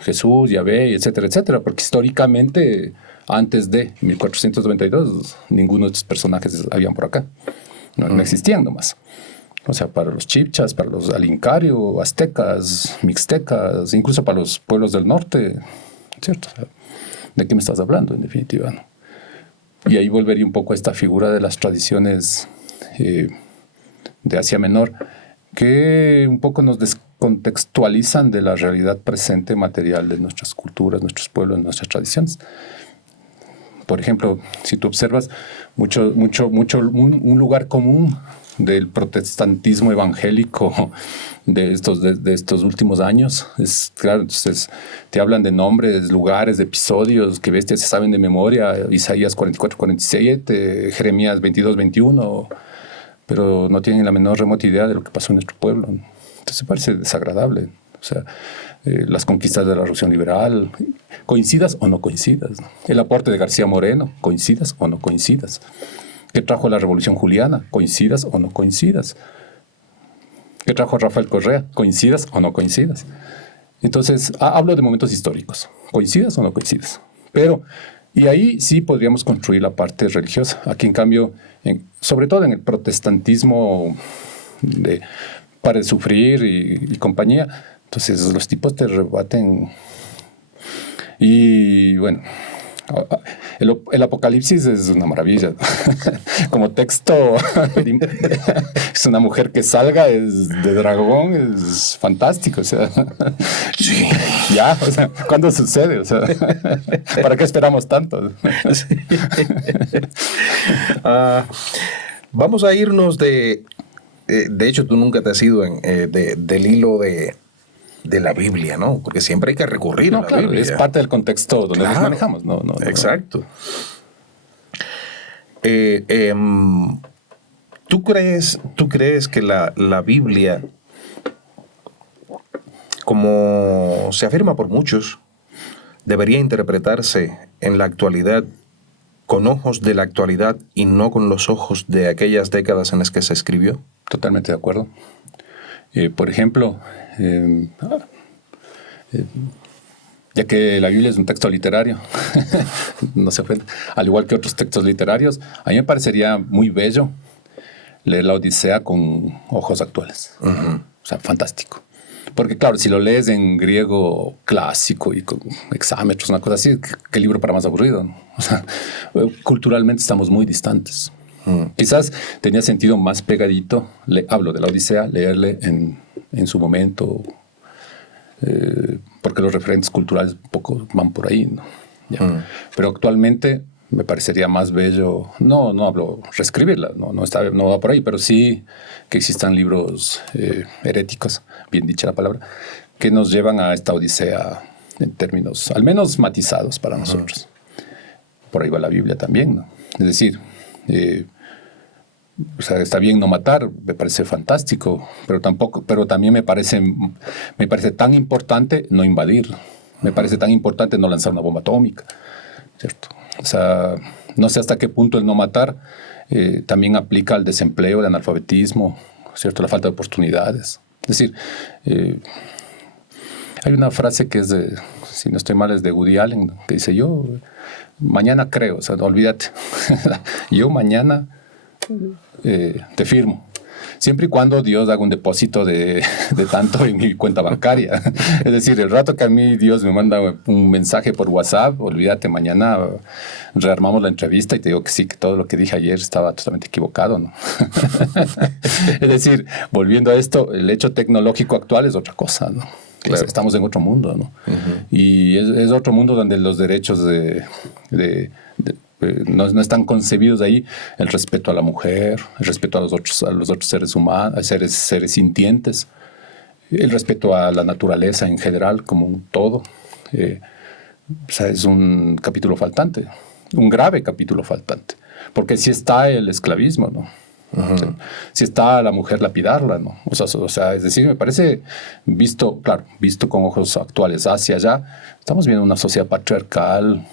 Jesús, Yahvé, etcétera, etcétera, porque históricamente, antes de 1492, ninguno de estos personajes habían por acá. No existían nomás. O sea, para los chibchas, para los alincario, aztecas, mixtecas, incluso para los pueblos del norte, ¿cierto? O sea, ¿de qué me estás hablando, en definitiva? ¿No? Y ahí volvería un poco a esta figura de las tradiciones de Asia Menor, que un poco nos descontextualizan de la realidad presente material de nuestras culturas, nuestros pueblos, nuestras tradiciones. Por ejemplo, si tú observas un lugar común del protestantismo evangélico de estos últimos años, es claro, entonces te hablan de nombres, lugares, de episodios que bestias se saben de memoria, Isaías 44-47, Jeremías 22-21, pero no tienen la menor remota idea de lo que pasó en nuestro pueblo. Entonces parece desagradable. O sea, las conquistas de la Revolución Liberal, coincidas o no coincidas. El aporte de García Moreno, coincidas o no coincidas. ¿Qué trajo la Revolución Juliana? Coincidas o no coincidas. ¿Qué trajo Rafael Correa? Coincidas o no coincidas. Entonces, hablo de momentos históricos. Coincidas o no coincidas. Pero, y ahí sí podríamos construir la parte religiosa. Aquí, en cambio, sobre todo en el protestantismo de para de sufrir y compañía, entonces los tipos te rebaten. Y bueno, el Apocalipsis es una maravilla. Como texto, es una mujer que salga, es de dragón, es fantástico. O sea, sí. Ya, o sea, ¿cuándo sucede? O sea, ¿para qué esperamos tanto? Sí. Vamos a irnos de hecho, tú nunca te has ido del hilo de la Biblia, ¿no? Porque siempre hay que recurrir a la Biblia. Es parte del contexto donde nos manejamos. No, exacto. ¿Tú crees que la Biblia, como se afirma por muchos, debería interpretarse en la actualidad con ojos de la actualidad y no con los ojos de aquellas décadas en las que se escribió? Totalmente de acuerdo. Por ejemplo, ya que la Biblia es un texto literario, no se ofende, al igual que otros textos literarios, a mí me parecería muy bello leer la Odisea con ojos actuales. O sea, fantástico. Porque claro, si lo lees en griego clásico y con hexámetros, una cosa así, ¿qué libro para más aburrido? ¿No? O sea, culturalmente estamos muy distantes. Quizás tenía sentido más pegadito, hablo de la Odisea, leerle en su momento, porque los referentes culturales un poco van por ahí, ¿no? Pero actualmente me parecería más bello, no hablo reescribirla, no va por ahí, pero sí que existan libros heréticos, bien dicha la palabra, que nos llevan a esta Odisea en términos al menos matizados para nosotros. Por ahí va la Biblia también, ¿no? Es decir, o sea, está bien no matar, me parece fantástico, pero también me parece tan importante no invadir, me parece tan importante no lanzar una bomba atómica, ¿cierto? O sea, no sé hasta qué punto el no matar también aplica al desempleo, al analfabetismo, ¿cierto? La falta de oportunidades. Es decir, hay una frase que es de, si no estoy mal, es de Woody Allen, que dice: yo mañana creo, o sea, no, olvídate, yo mañana te firmo. Siempre y cuando Dios haga un depósito de tanto en mi cuenta bancaria. Es decir, el rato que a mí Dios me manda un mensaje por WhatsApp, olvídate, mañana rearmamos la entrevista y te digo que sí, que todo lo que dije ayer estaba totalmente equivocado, ¿no? Es decir, volviendo a esto, el hecho tecnológico actual es otra cosa, ¿no? Claro. Estamos en otro mundo, ¿no? Y es otro mundo donde los derechos no están concebidos ahí, el respeto a la mujer, el respeto a los otros seres humanos, seres sintientes, el respeto a la naturaleza en general como un todo. O sea, es un capítulo faltante, un grave capítulo faltante, porque sí está el esclavismo, ¿no? Uh-huh. Si está la mujer, lapidarla, ¿no? O sea, es decir, me parece, visto con ojos actuales hacia allá, estamos viendo una sociedad patriarcal,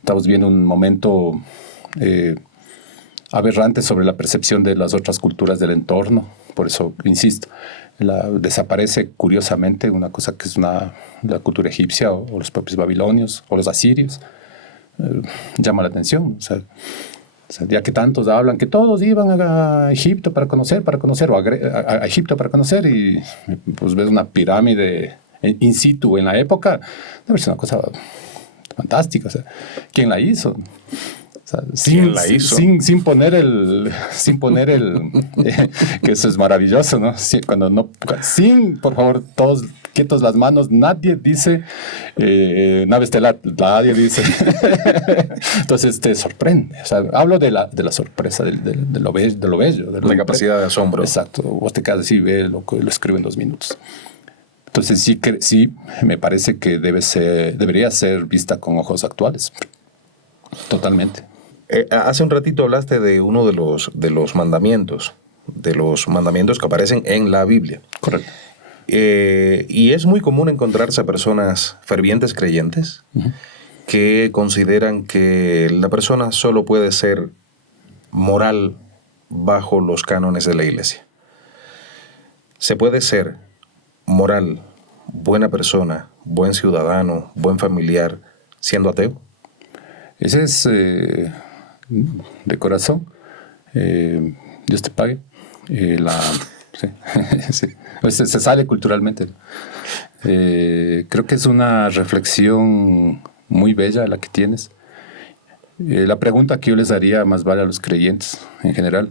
estamos viendo un momento aberrante sobre la percepción de las otras culturas del entorno. Por eso, insisto, desaparece curiosamente una cosa que es la cultura egipcia o los propios babilonios o los asirios. Llama la atención. O sea, ya que tantos hablan que todos iban a Egipto para conocer, o a Egipto para conocer, y pues ves una pirámide in situ en la época, debe ser una cosa fantástica. O sea, ¿quién la hizo? O sea, sin poner el que eso es maravilloso, ¿no? Por favor, todos quietos las manos, nadie dice nave estelar, nadie dice. Entonces te sorprende. O sea, hablo de la sorpresa, de lo bello. De la capacidad de asombro. Exacto. Vos te quedas así, ve lo escribo en 2 minutos. Entonces sí, me parece que debería ser vista con ojos actuales. Totalmente. Hace un ratito hablaste de uno de los mandamientos que aparecen en la Biblia. Correcto. Y es muy común encontrarse a personas fervientes creyentes uh-huh. que consideran que la persona solo puede ser moral bajo los cánones de la iglesia. ¿Se puede ser moral, buena persona, buen ciudadano, buen familiar, siendo ateo? Ese es de corazón. Dios te pague. Sí. Sí. Pues se sale culturalmente. Creo que es una reflexión muy bella la que tienes. La pregunta que yo les haría más vale a los creyentes en general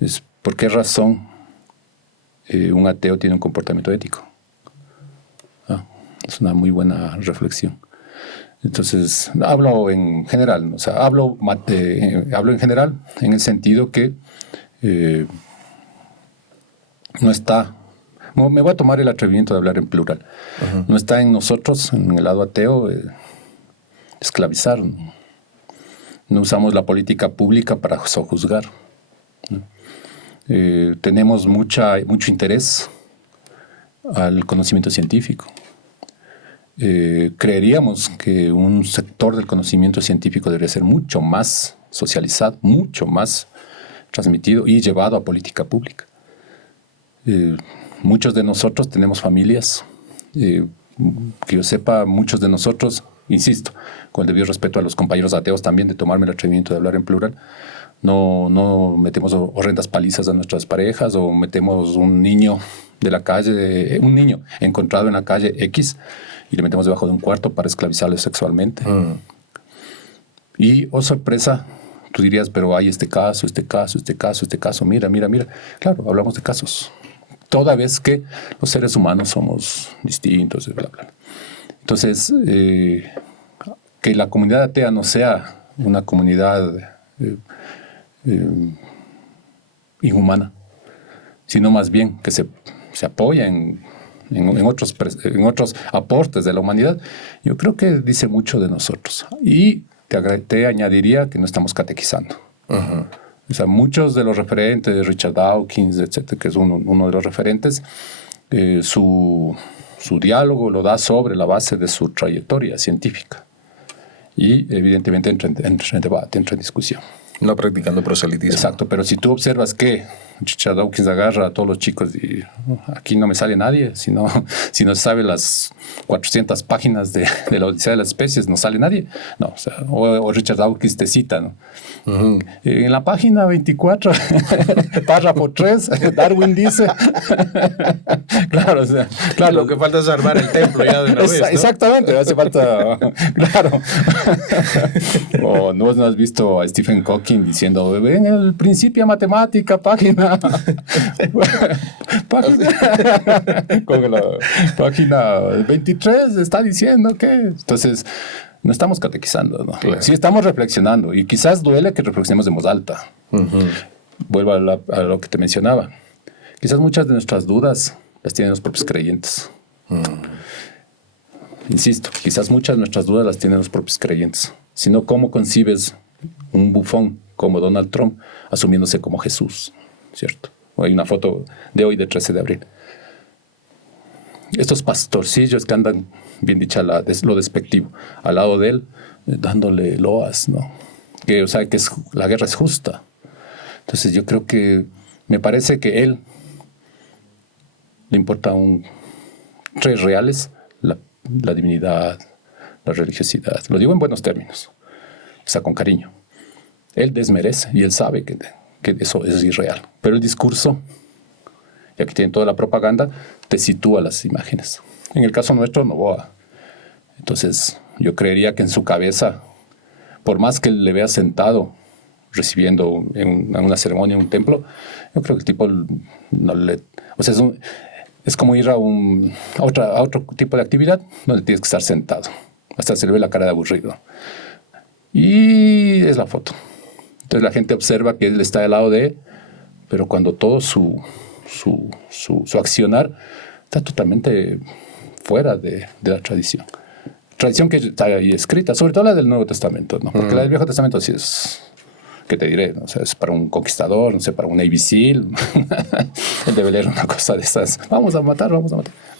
es ¿por qué razón un ateo tiene un comportamiento ético? Es una muy buena reflexión. Entonces, hablo en general, o sea, hablo en general en el sentido que no está, me voy a tomar el atrevimiento de hablar en plural, uh-huh. No está en nosotros, en el lado ateo, esclavizar. No usamos la política pública para sojuzgar, ¿no? Tenemos mucho interés al conocimiento científico. Creeríamos que un sector del conocimiento científico debería ser mucho más socializado, mucho más transmitido y llevado a política pública. Muchos de nosotros tenemos familias, que yo sepa, muchos de nosotros, insisto, con el debido respeto a los compañeros ateos también, de tomarme el atrevimiento de hablar en plural, no metemos horrendas palizas a nuestras parejas o metemos un niño de la calle, un niño encontrado en la calle X y le metemos debajo de un cuarto para esclavizarlo sexualmente. Y, oh sorpresa, tú dirías, pero hay este caso, mira. Claro, hablamos de casos. Toda vez que los seres humanos somos distintos, bla, bla. Entonces, que la comunidad atea no sea una comunidad inhumana, sino más bien que se apoya en otros aportes de la humanidad, yo creo que dice mucho de nosotros. Y te añadiría que no estamos catequizando. Uh-huh. O sea, muchos de los referentes, Richard Dawkins, etcétera, que es uno de los referentes, su diálogo lo da sobre la base de su trayectoria científica. Y evidentemente entra en debate, entra en discusión. No practicando proselitismo. Exacto, pero si tú observas que Richard Dawkins agarra a todos los chicos y aquí no me sale nadie, si no sabe las 400 páginas de la Odisea de las Especies, no sale nadie. No, o Richard Dawkins te cita, ¿no? Uh-huh. En la página 24, párrafo 3, Darwin dice... Claro, claro. Lo que falta es armar el templo ya de una vez, ¿no? Exactamente, hace falta... Claro. O no has visto a Stephen Hawking diciendo, en el Principia Matemática, página 23 está diciendo que... Entonces, no estamos catequizando, ¿no? Claro. Sí estamos reflexionando y quizás duele que reflexionemos en voz alta. Uh-huh. Vuelvo a lo que te mencionaba. Quizás muchas de nuestras dudas las tienen los propios creyentes. Insisto, quizás muchas de nuestras dudas las tienen los propios creyentes. Si no, ¿cómo concibes un bufón como Donald Trump, asumiéndose como Jesús, ¿cierto? Hay una foto de hoy, de 13 de abril. Estos pastorcillos que andan, bien dicha lo despectivo, al lado de él, dándole loas, ¿no? Que, o sea, que la guerra es justa. Entonces yo creo que, me parece que él le importa tres reales, la divinidad, la religiosidad. Lo digo en buenos términos, o sea, con cariño. Él desmerece y él sabe que eso es irreal. Pero el discurso, y aquí tienen toda la propaganda, te sitúa las imágenes. En el caso nuestro, Noboa. Entonces, yo creería que en su cabeza, por más que le vea sentado, recibiendo en una ceremonia, en un templo, yo creo que el tipo no le... O sea, es como ir a otro tipo de actividad donde tienes que estar sentado. Hasta se le ve la cara de aburrido. Y es la foto. Entonces la gente observa que él está al lado de él, pero cuando todo su accionar está totalmente fuera de la tradición. Tradición que está ahí escrita, sobre todo la del Nuevo Testamento, ¿no? Porque la del Viejo Testamento sí es, ¿qué te diré? ¿No? O sea, es para un conquistador, no sé, para un Navy SEAL. Él debe leer una cosa de esas. Vamos a matar.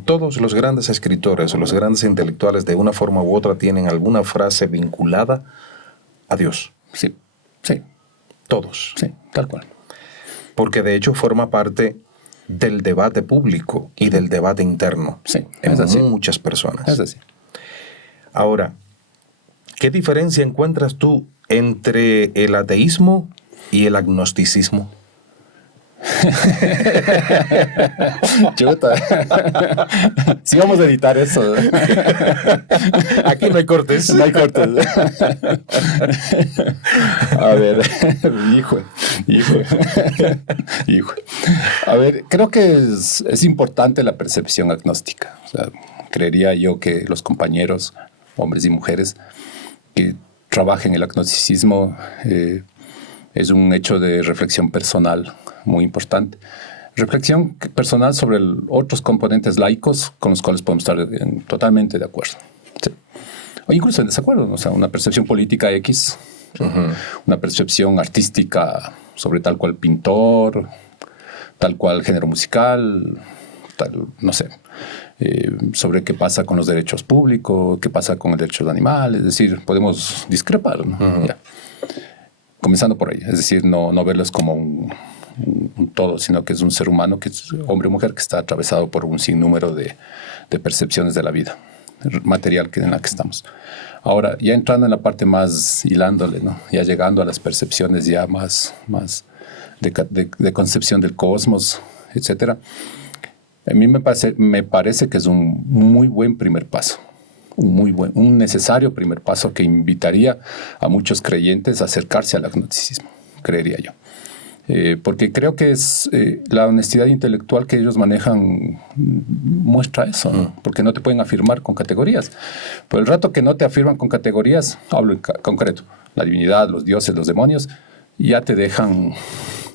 Todos los grandes escritores o los grandes intelectuales, de una forma u otra, tienen alguna frase vinculada a Dios. Sí. Todos. Sí, tal cual. Porque de hecho forma parte del debate público y del debate interno. Sí, en es así. Muchas personas. Es así. Ahora, ¿qué diferencia encuentras tú entre el ateísmo y el agnosticismo? Chuta. Sí, vamos a editar eso. Aquí no hay cortes. No hay cortes. A ver, hijo. A ver, creo que es importante la percepción agnóstica. O sea, creería yo que los compañeros, hombres y mujeres, que trabajen el agnosticismo, es un hecho de reflexión personal muy importante. Reflexión personal sobre otros componentes laicos con los cuales podemos estar totalmente de acuerdo. Sí. O incluso en desacuerdo, ¿no? O sea, una percepción política X, una percepción artística sobre tal cual pintor, tal cual género musical, tal, no sé, sobre qué pasa con los derechos públicos, qué pasa con el derecho de animales. Es decir, podemos discrepar, ¿no? Ya. Comenzando por ahí, es decir, no verlos como un todo, sino que es un ser humano, que es hombre o mujer, que está atravesado por un sinnúmero de percepciones de la vida material en la que estamos. Ahora, ya entrando en la parte más hilándole, ¿no? Ya llegando a las percepciones ya más de concepción del cosmos, etcétera. A mí me parece que es un muy buen primer paso. Un necesario primer paso que invitaría a muchos creyentes a acercarse al agnosticismo, creería yo. Porque creo que es la honestidad intelectual que ellos manejan muestra eso, ¿no? Porque no te pueden afirmar con categorías. Por el rato que no te afirman con categorías, hablo en concreto, la divinidad, los dioses, los demonios, ya te dejan,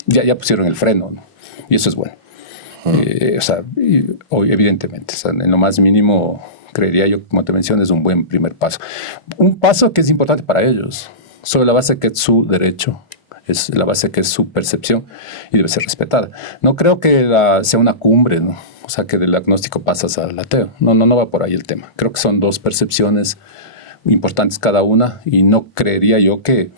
ya pusieron el freno, ¿no? Y eso es bueno. O sea, evidentemente, o sea, en lo más mínimo, creería yo, como te mencioné, es un buen primer paso. Un paso que es importante para ellos, sobre la base que es su derecho, es la base que es su percepción y debe ser respetada. No creo que sea una cumbre, ¿no? O sea, que del agnóstico pasas al ateo. No va por ahí el tema. Creo que son dos percepciones importantes cada una y no creería yo que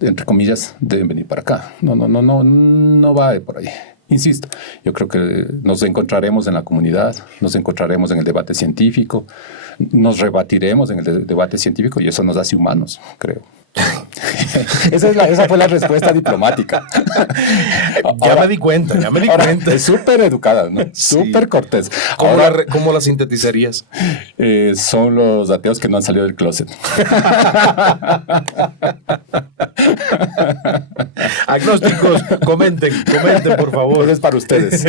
entre comillas, deben venir para acá. No va por ahí. Insisto, yo creo que nos encontraremos en la comunidad, nos encontraremos en el debate científico, nos rebatiremos en el debate científico y eso nos hace humanos, creo. Esa fue la respuesta diplomática. Ya me di cuenta. Es súper educada, ¿no? Súper cortés. ¿Cómo la sintetizarías? Son los ateos que no han salido del closet. Agnósticos, comenten, por favor. Es para ustedes.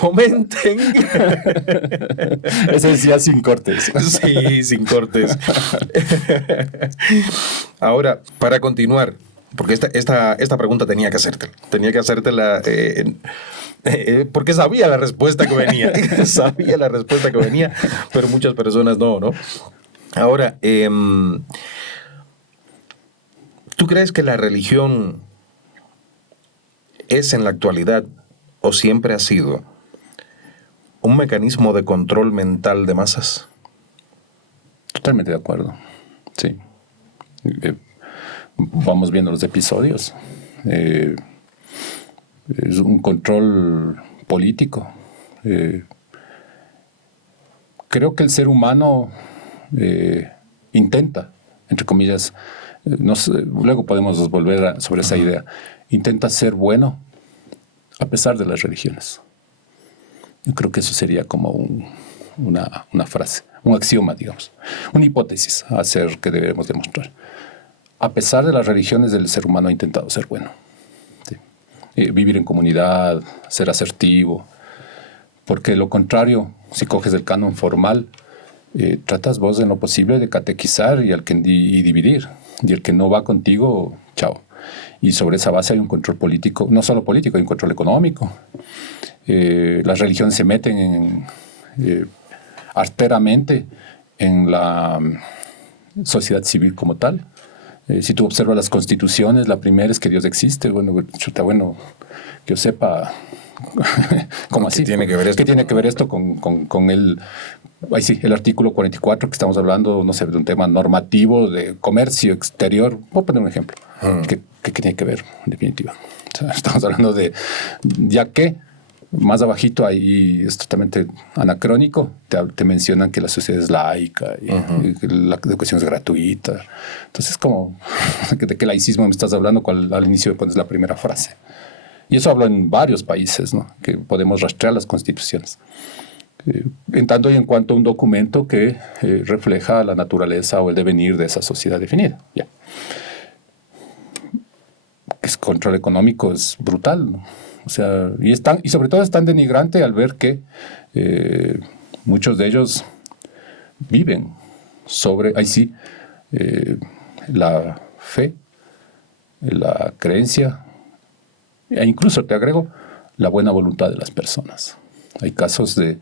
Comenten. Ese decía sin cortes. Sí, sin cortes. Ahora, para continuar, porque esta pregunta tenía que hacértela porque sabía la respuesta que venía. Pero muchas personas no. Ahora, ¿Tú crees que la religión es en la actualidad o siempre ha sido un mecanismo de control mental de masas? Totalmente de acuerdo, sí. Vamos viendo los episodios. Es un control político. Creo que el ser humano intenta, entre comillas, luego podemos volver sobre esa idea, intenta ser bueno a pesar de las religiones. Yo creo que eso sería como una frase, un axioma, digamos, una hipótesis a hacer que debemos demostrar. A pesar de las religiones, el ser humano ha intentado ser bueno. ¿Sí? Vivir en comunidad, ser asertivo, porque lo contrario, si coges el canon formal, tratas vos en lo posible de catequizar y dividir. Y el que no va contigo, chao. Y sobre esa base hay un control político, no solo político, hay un control económico. Las religiones se meten arteramente en la sociedad civil como tal. Si tú observas las constituciones, la primera es que Dios existe. Bueno, que yo sepa, ¿cómo así? ¿Qué tiene que ver esto? ¿Qué tiene que ver esto con el artículo 44 que estamos hablando, no sé, de un tema normativo de comercio exterior? Voy a poner un ejemplo. ¿Qué tiene que ver, en definitiva? O sea, estamos hablando de, ya que más abajito ahí es totalmente anacrónico, te mencionan que la sociedad es laica y que la educación es gratuita. Entonces, como, ¿de qué laicismo me estás hablando al inicio pones la primera frase? Y eso habla en varios países, ¿no? Que podemos rastrear las constituciones. En tanto y en cuanto a un documento que refleja la naturaleza o el devenir de esa sociedad definida. Ya. El control económico es brutal, ¿no? O sea, y sobre todo es tan denigrante al ver que muchos de ellos viven sobre, la fe, la creencia, e incluso te agrego, la buena voluntad de las personas. Hay casos de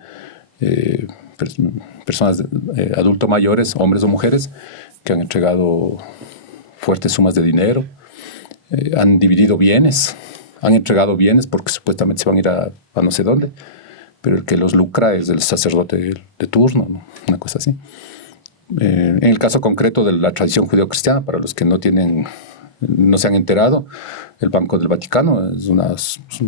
personas adultos mayores, hombres o mujeres, que han entregado fuertes sumas de dinero, han dividido bienes, han entregado bienes porque supuestamente se van a ir a no sé dónde, pero el que los lucra es el sacerdote de turno, ¿no? Una cosa así. En el caso concreto de la tradición judeocristiana, para los que no se han enterado, el Banco del Vaticano es una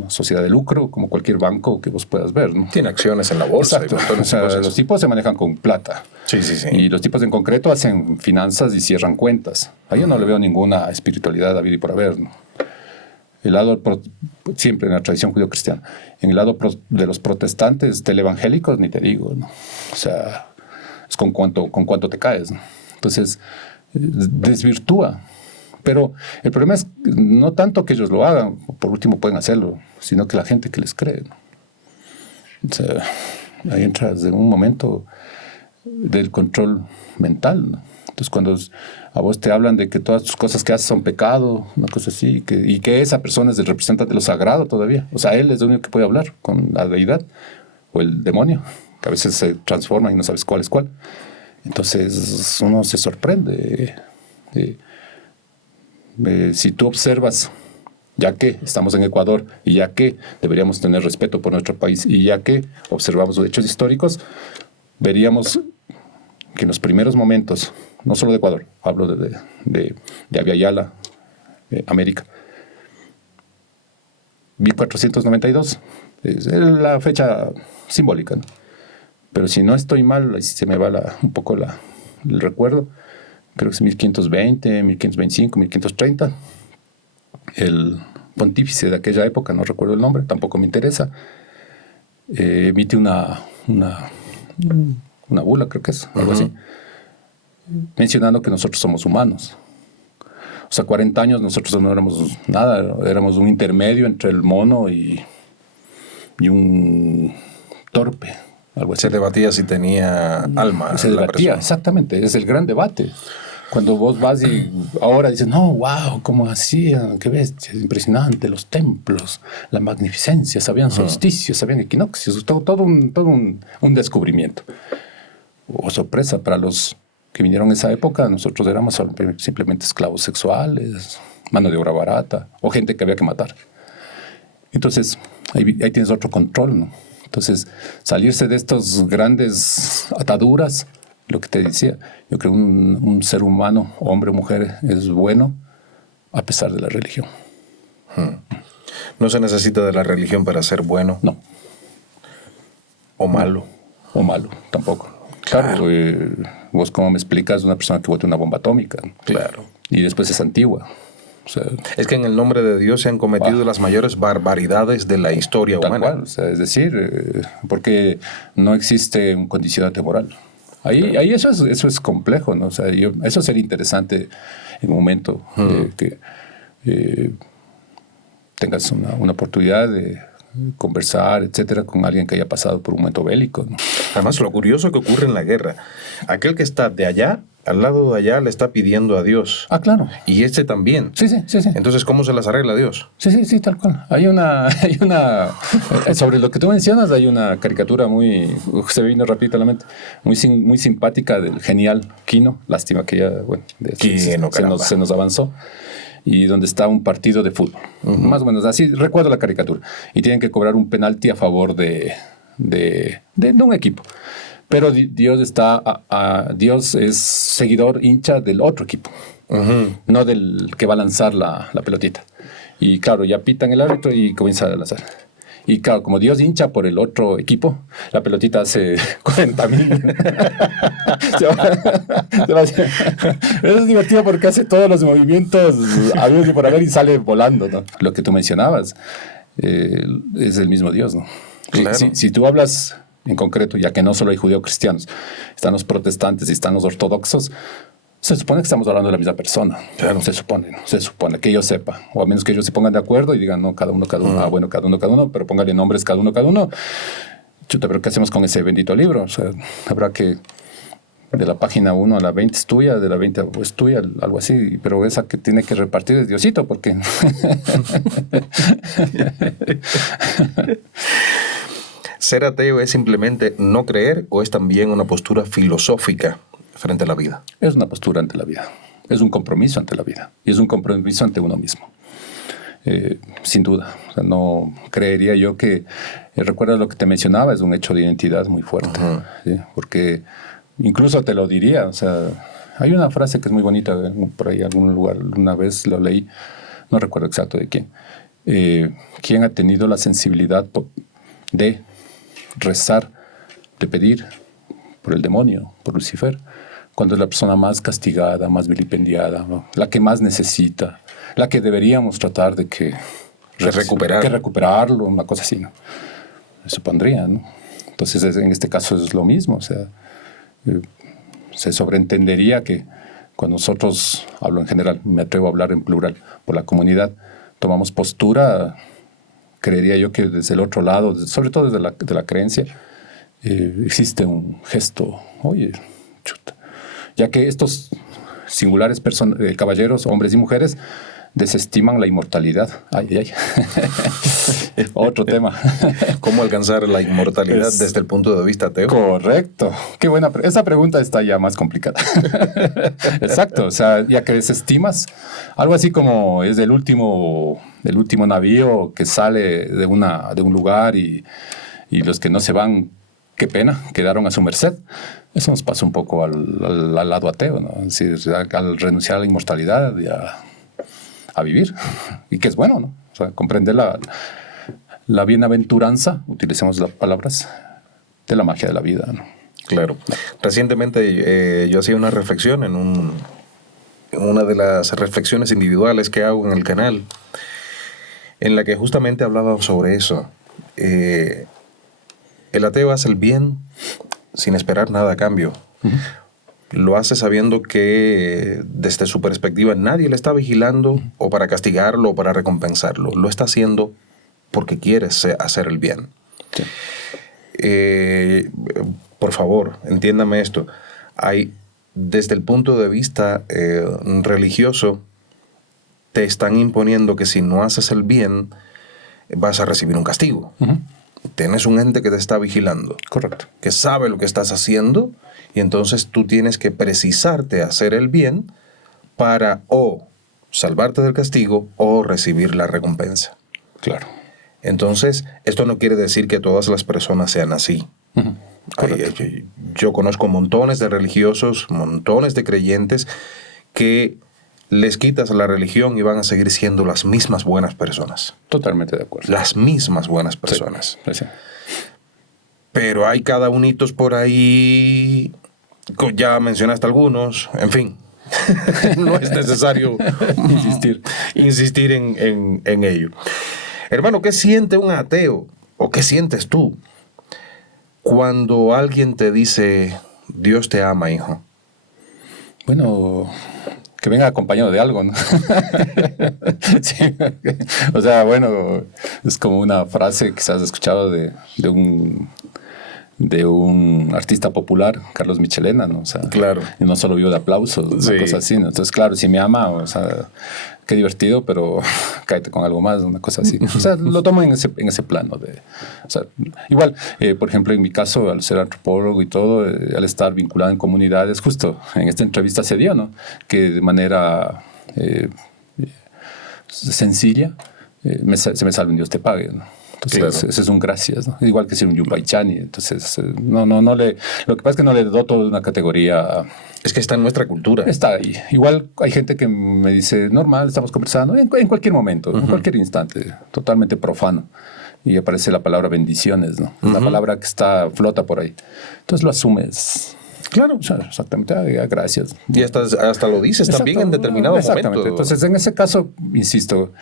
sociedad de lucro, como cualquier banco que vos puedas ver, ¿no? Tiene acciones en la bolsa. Exacto. O sea, los tipos se manejan con plata. Sí. Y los tipos en concreto hacen finanzas y cierran cuentas. Ahí yo no le veo ninguna espiritualidad a vida y por haber, ¿no? El lado, siempre en la tradición judeocristiana, en el lado de los protestantes televangélicos, ni te digo, ¿no? O sea, es con cuánto te caes, ¿no? Entonces, desvirtúa. Pero el problema es no tanto que ellos lo hagan, por último pueden hacerlo, sino que la gente que les cree, ¿no? O sea, ahí entras en un momento del control mental, ¿no? Entonces, cuando a vos te hablan de que todas tus cosas que haces son pecado, una cosa así, y que esa persona es el representante de lo sagrado todavía, o sea, él es el único que puede hablar con la deidad o el demonio, que a veces se transforma y no sabes cuál es cuál. Entonces, uno se sorprende. Si tú observas, ya que estamos en Ecuador y ya que deberíamos tener respeto por nuestro país y ya que observamos los hechos históricos, veríamos que en los primeros momentos, no solo de Ecuador, hablo de Abya Yala, América, 1492, es la fecha simbólica, ¿no? Pero si no estoy mal, ahí se me va un poco el recuerdo, creo que es 1520, 1525, 1530, el pontífice de aquella época, no recuerdo el nombre, tampoco me interesa, emite una bula, creo que es, algo así, mencionando que nosotros somos humanos. O sea, 40 años nosotros no éramos nada, éramos un intermedio entre el mono y un torpe, algo así. Se debatía si tenía alma. Se debatía, exactamente, es el gran debate. Cuando vos vas y ahora dices, no, wow, ¿cómo hacían? Qué bestia, impresionante, los templos, la magnificencia, sabían solsticios, sabían equinoccios, todo un descubrimiento. O sorpresa para los que vinieron en esa época, nosotros éramos simplemente esclavos sexuales, mano de obra barata, o gente que había que matar. Entonces, ahí tienes otro control, ¿no? Entonces, salirse de estas grandes ataduras, lo que te decía, yo creo que un ser humano, hombre o mujer, es bueno a pesar de la religión. No se necesita de la religión para ser bueno. No. O malo. O malo, tampoco. Claro, vos como me explicas, una persona que bota una bomba atómica. Claro. Y después es antigua. O sea, es que en el nombre de Dios se han cometido las mayores barbaridades de la historia tal humana. Cual, o sea, es decir, porque no existe un condicionante moral. Ahí eso es complejo, ¿no? O sea, eso sería interesante en un momento que tengas una oportunidad de conversar, etcétera, con alguien que haya pasado por un momento bélico, ¿no? Además, lo curioso que ocurre en la guerra, aquel que está de allá, al lado de allá, le está pidiendo a Dios. Ah, claro. Y este también. Sí. Entonces, ¿cómo se las arregla Dios? Sí, tal cual. Hay una sobre lo que tú mencionas, hay una caricatura se me vino rápido a la mente, muy simpática del genial Quino. Lástima que ya, bueno, se nos avanzó. Y donde está un partido de fútbol. Más o menos así, recuerdo la caricatura. Y tienen que cobrar un penalti a favor de un equipo. Pero Dios Dios es seguidor, hincha del otro equipo. No del que va a lanzar la pelotita. Y claro, ya pitan el árbitro y comienza a lanzar. Y claro, como Dios hincha por el otro equipo, la pelotita hace 40,000. Eso es divertido porque hace todos los movimientos habidos y por haber y sale volando, ¿no? Lo que tú mencionabas es el mismo Dios, ¿no? Claro. Si tú hablas en concreto, ya que no solo hay judeo-cristianos, están los protestantes y están los ortodoxos, se supone que estamos hablando de la misma persona. Claro. Se supone que yo sepa, o a menos que ellos se pongan de acuerdo y digan, no, cada uno. Bueno, cada uno, pero póngale nombres cada uno. Chuta, pero ¿qué hacemos con ese bendito libro? O sea, habrá que de la página 1 a la 20 es tuya, de la 20 es tuya, algo así, pero esa que tiene que repartir es Diosito, porque... ¿Ser ateo es simplemente no creer o es también una postura filosófica frente a la vida? Es una postura ante la vida, es un compromiso ante la vida y es un compromiso ante uno mismo. Sin duda, o sea, no creería yo que, recuerda lo que te mencionaba, es un hecho de identidad muy fuerte, ¿sí? Porque incluso te lo diría, o sea, hay una frase que es muy bonita, por ahí en algún lugar, una vez lo leí, no recuerdo exacto de quién, ¿quién ha tenido la sensibilidad de rezar, de pedir por el demonio, por Lucifer, cuando es la persona más castigada, más vilipendiada, ¿no? La que más necesita, la que deberíamos tratar de recuperarlo, una cosa así, ¿no? Se supondría, ¿no? Entonces, en este caso es lo mismo, o sea, se sobreentendería que cuando nosotros, hablo en general, me atrevo a hablar en plural, por la comunidad, tomamos postura, creería yo que desde el otro lado, sobre todo desde la creencia, existe un gesto, oye, chuta, ya que estos singulares caballeros, hombres y mujeres, desestiman la inmortalidad. Ay. Otro tema. ¿Cómo alcanzar la inmortalidad desde el punto de vista ateo? Correcto. Qué buena. Esa pregunta está ya más complicada. Exacto. O sea, ya que desestimas, algo así como es del último navío que sale de un lugar y los que no se van, qué pena, quedaron a su merced. Eso nos pasa un poco al lado ateo, ¿no? Es decir, al renunciar a la inmortalidad y a vivir, y que es bueno, ¿no? O sea, comprender la bienaventuranza, utilicemos las palabras, de la magia de la vida, ¿no? Claro. Recientemente yo hacía una reflexión en una de las reflexiones individuales que hago en el canal, en la que justamente hablaba sobre eso. El ateo hace el bien sin esperar nada a cambio. Lo hace sabiendo que desde su perspectiva nadie le está vigilando o para castigarlo o para recompensarlo. Lo está haciendo porque quiere hacer el bien. Sí. Por favor, entiéndame esto. Desde el punto de vista religioso, te están imponiendo que si no haces el bien, vas a recibir un castigo. tienes un ente que te está vigilando. Correcto. Que sabe lo que estás haciendo y entonces tú tienes que precisarte a hacer el bien para o salvarte del castigo o recibir la recompensa. Claro. Entonces, esto no quiere decir que todas las personas sean así. Uh-huh. Yo conozco montones de religiosos, montones de creyentes que les quitas la religión y van a seguir siendo las mismas buenas personas. Totalmente de acuerdo. Las mismas buenas personas. Sí, sí. Pero hay cada unitos por ahí, ya mencionaste algunos, en fin. No es necesario insistir en ello. Hermano, ¿qué siente un ateo o qué sientes tú cuando alguien te dice Dios te ama, hijo? Bueno, que venga acompañado de algo, ¿no? Sí, o sea, bueno, es como una frase que has escuchado de un artista popular, Carlos Michelena, ¿no? O sea, claro. Y no solo vivo de aplausos, una cosa así, ¿no? Entonces, claro, si me ama, o sea, qué divertido, pero cállate con algo más, una cosa así. O sea, lo tomo en ese plano. O sea, igual, por ejemplo, en mi caso, al ser antropólogo y todo, al estar vinculado en comunidades, justo en esta entrevista se dio, ¿no? Que de manera sencilla se me salve un Dios te pague, ¿no? Entonces, claro. Ese es un gracias, ¿no? Igual que ser un Yupaychani. Entonces, lo que pasa es que no le doto de una categoría. Es que está en nuestra cultura. Está ahí. Igual hay gente que me dice, normal, estamos conversando, en cualquier momento, en cualquier instante, totalmente profano. Y aparece la palabra bendiciones, ¿no? La palabra que flota por ahí. Entonces lo asumes. Claro. O sea, exactamente, gracias. Y hasta lo dices también en determinado momento. Entonces, en ese caso, insisto,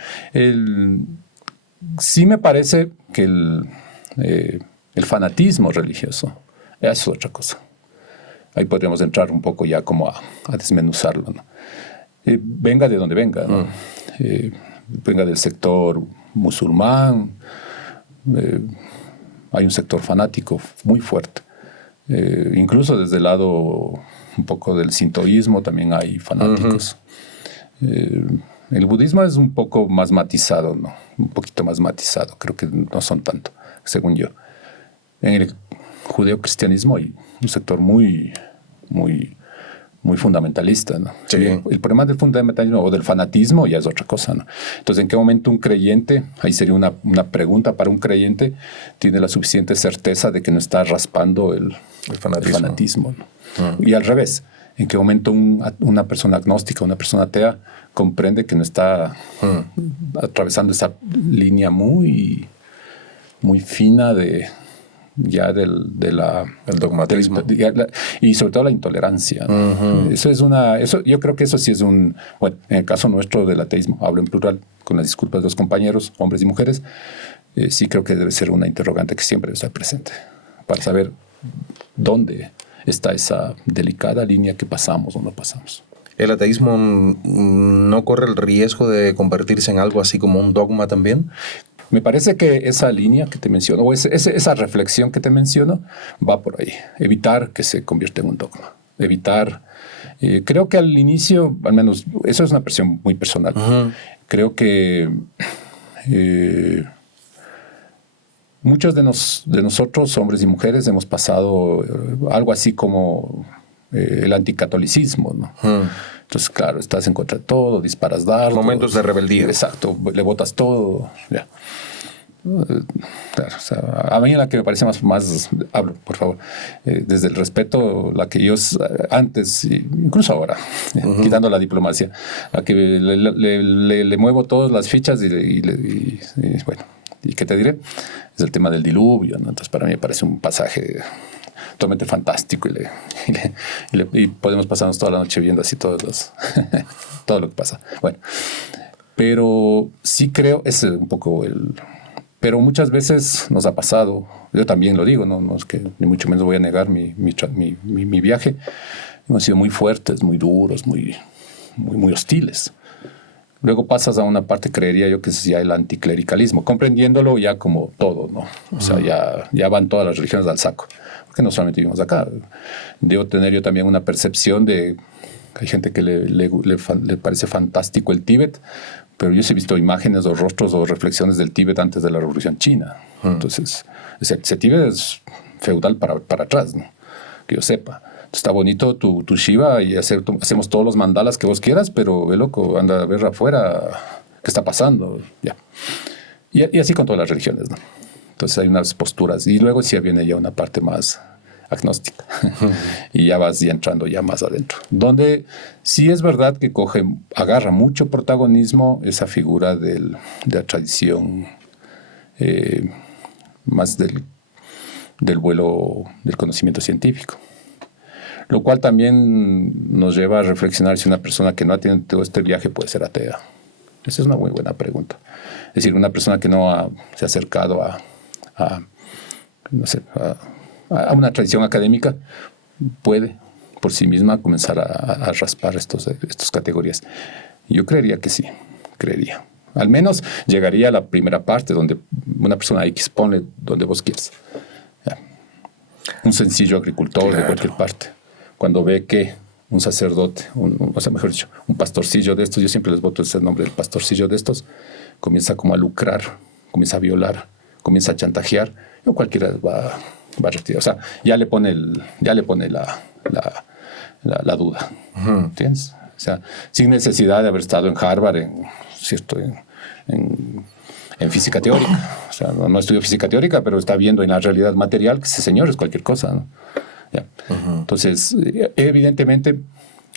sí me parece que el fanatismo religioso es otra cosa. Ahí podríamos entrar un poco ya como a desmenuzarlo, ¿no? Venga de donde venga, ¿no? Venga del sector musulmán, hay un sector fanático muy fuerte. Incluso desde el lado un poco del sintoísmo también hay fanáticos. El budismo es un poco más matizado, ¿no? Un poquito más matizado, creo que no son tanto, según yo. En el judeocristianismo hay un sector muy fundamentalista, ¿no? Sí. El problema del fundamentalismo o del fanatismo ya es otra cosa, ¿no? Entonces, ¿en qué momento un creyente, ahí sería una pregunta para un creyente, tiene la suficiente certeza de que no está raspando el fanatismo, ¿no? Y al revés, ¿en qué momento una persona agnóstica, una persona atea, comprende que no está atravesando esa línea muy fina del dogmatismo y sobre todo la intolerancia, ¿no? Yo creo que eso sí es bueno, en el caso nuestro del ateísmo, hablo en plural con las disculpas de los compañeros, hombres y mujeres, sí creo que debe ser una interrogante que siempre debe estar presente para saber dónde está esa delicada línea que pasamos o no pasamos. ¿El ateísmo no corre el riesgo de convertirse en algo así como un dogma también? Me parece que esa línea que te menciono, o esa reflexión que te menciono, va por ahí. Evitar que se convierta en un dogma. Evitar. Creo que al inicio, al menos, eso es una percepción muy personal. Creo que muchos de nosotros, hombres y mujeres, hemos pasado algo así como el anticatolicismo, ¿no? Entonces, claro, estás en contra de todo, disparas dardos. Momentos de rebeldía. Exacto, le botas todo. Ya. Claro, o sea, a mí la que me parece más hablo, por favor, desde el respeto, la que yo antes, incluso ahora, quitando la diplomacia, la que le muevo todas las fichas y bueno, ¿y qué te diré? Es el tema del diluvio, ¿no? Entonces, para mí me parece un pasaje totalmente fantástico y podemos pasarnos toda la noche viendo así todo lo que pasa. Bueno, pero sí creo, es un poco pero muchas veces nos ha pasado, yo también lo digo, no es que ni mucho menos voy a negar mi viaje, hemos sido muy fuertes, muy duros, muy hostiles. Luego pasas a una parte, creería yo, que es ya el anticlericalismo, comprendiéndolo ya como todo, ¿no? O sea, ya van todas las religiones al saco, porque no solamente vivimos acá. Debo tener yo también una percepción de Hay gente que le parece fantástico el Tíbet, pero yo sí he visto imágenes o rostros o reflexiones del Tíbet antes de la Revolución China. Entonces, ese Tíbet es feudal para atrás, ¿no? Que yo sepa. Está bonito tu Shiva y hacemos todos los mandalas que vos quieras, pero ve loco, anda a ver afuera qué está pasando. Ya. Y así con todas las religiones, ¿no? Entonces hay unas posturas. Y luego sí viene ya una parte más agnóstica. Y ya vas ya entrando ya más adentro. Donde sí es verdad que agarra mucho protagonismo esa figura de la tradición más del vuelo del conocimiento científico. Lo cual también nos lleva a reflexionar si una persona que no ha tenido todo este viaje puede ser atea. Esa es una muy buena pregunta. Es decir, una persona que no se ha acercado a una tradición académica puede por sí misma comenzar a raspar estas categorías. Yo creería que sí, creería. Al menos llegaría a la primera parte donde una persona X pone donde vos quieras. Ya. Un sencillo agricultor de cualquier parte. Cuando ve que un sacerdote, o sea, mejor dicho, un pastorcillo de estos, yo siempre les boto ese nombre, el pastorcillo de estos, comienza como a lucrar, comienza a violar, comienza a chantajear, o cualquiera va a retirar. O sea, ya le pone la duda. ¿Entiendes? O sea, sin necesidad de haber estado en Harvard, en física teórica. O sea, no estudió física teórica, pero está viendo en la realidad material que ese señor es cualquier cosa, ¿no? Ya. Entonces, evidentemente,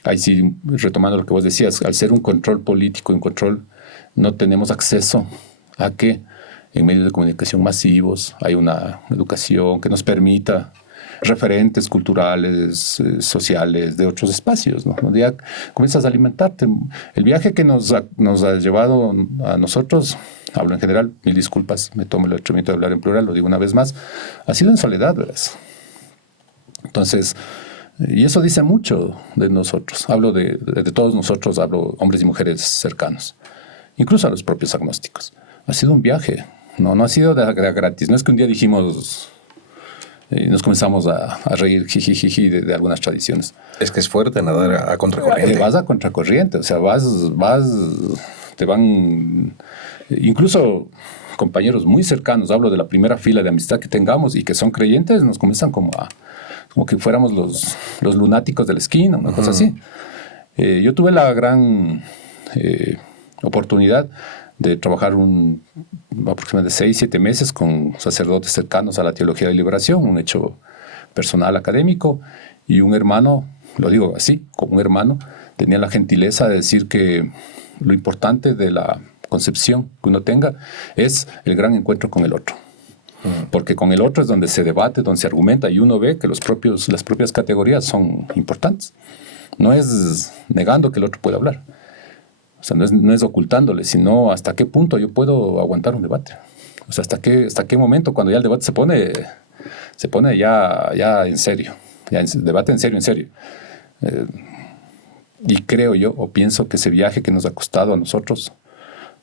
ahí sí, retomando lo que vos decías, al ser un control político, un control, no tenemos acceso a que en medios de comunicación masivos hay una educación que nos permita referentes culturales, sociales, de otros espacios, ¿no? Donde ya comienzas a alimentarte. El viaje que nos ha llevado a nosotros, hablo en general, mil disculpas, me tomo el atrevimiento de hablar en plural, lo digo una vez más, ha sido en soledad, ¿verdad? Entonces, y eso dice mucho de nosotros. Hablo de todos nosotros, hablo hombres y mujeres cercanos, incluso a los propios agnósticos. Ha sido un viaje, no ha sido de gratis. No es que un día dijimos y nos comenzamos a reír jijijiji de algunas tradiciones. Es que es fuerte nadar a contracorriente. Vas a contracorriente, o sea, te van, incluso compañeros muy cercanos, hablo de la primera fila de amistad que tengamos y que son creyentes, nos comienzan como que fuéramos los lunáticos de la esquina, una cosa así. Yo tuve la gran oportunidad de trabajar aproximadamente 6-7 meses con sacerdotes cercanos a la teología de liberación, un hecho personal académico, y un hermano, lo digo así, como un hermano, tenía la gentileza de decir que lo importante de la concepción que uno tenga es el gran encuentro con el otro. Porque con el otro es donde se debate, donde se argumenta, y uno ve que las propias categorías son importantes. No es negando que el otro puede hablar. O sea, no es ocultándole, sino hasta qué punto yo puedo aguantar un debate. O sea, hasta qué momento, cuando ya el debate se pone ya en serio. Ya debate en serio. Y creo yo, o pienso que ese viaje que nos ha costado a nosotros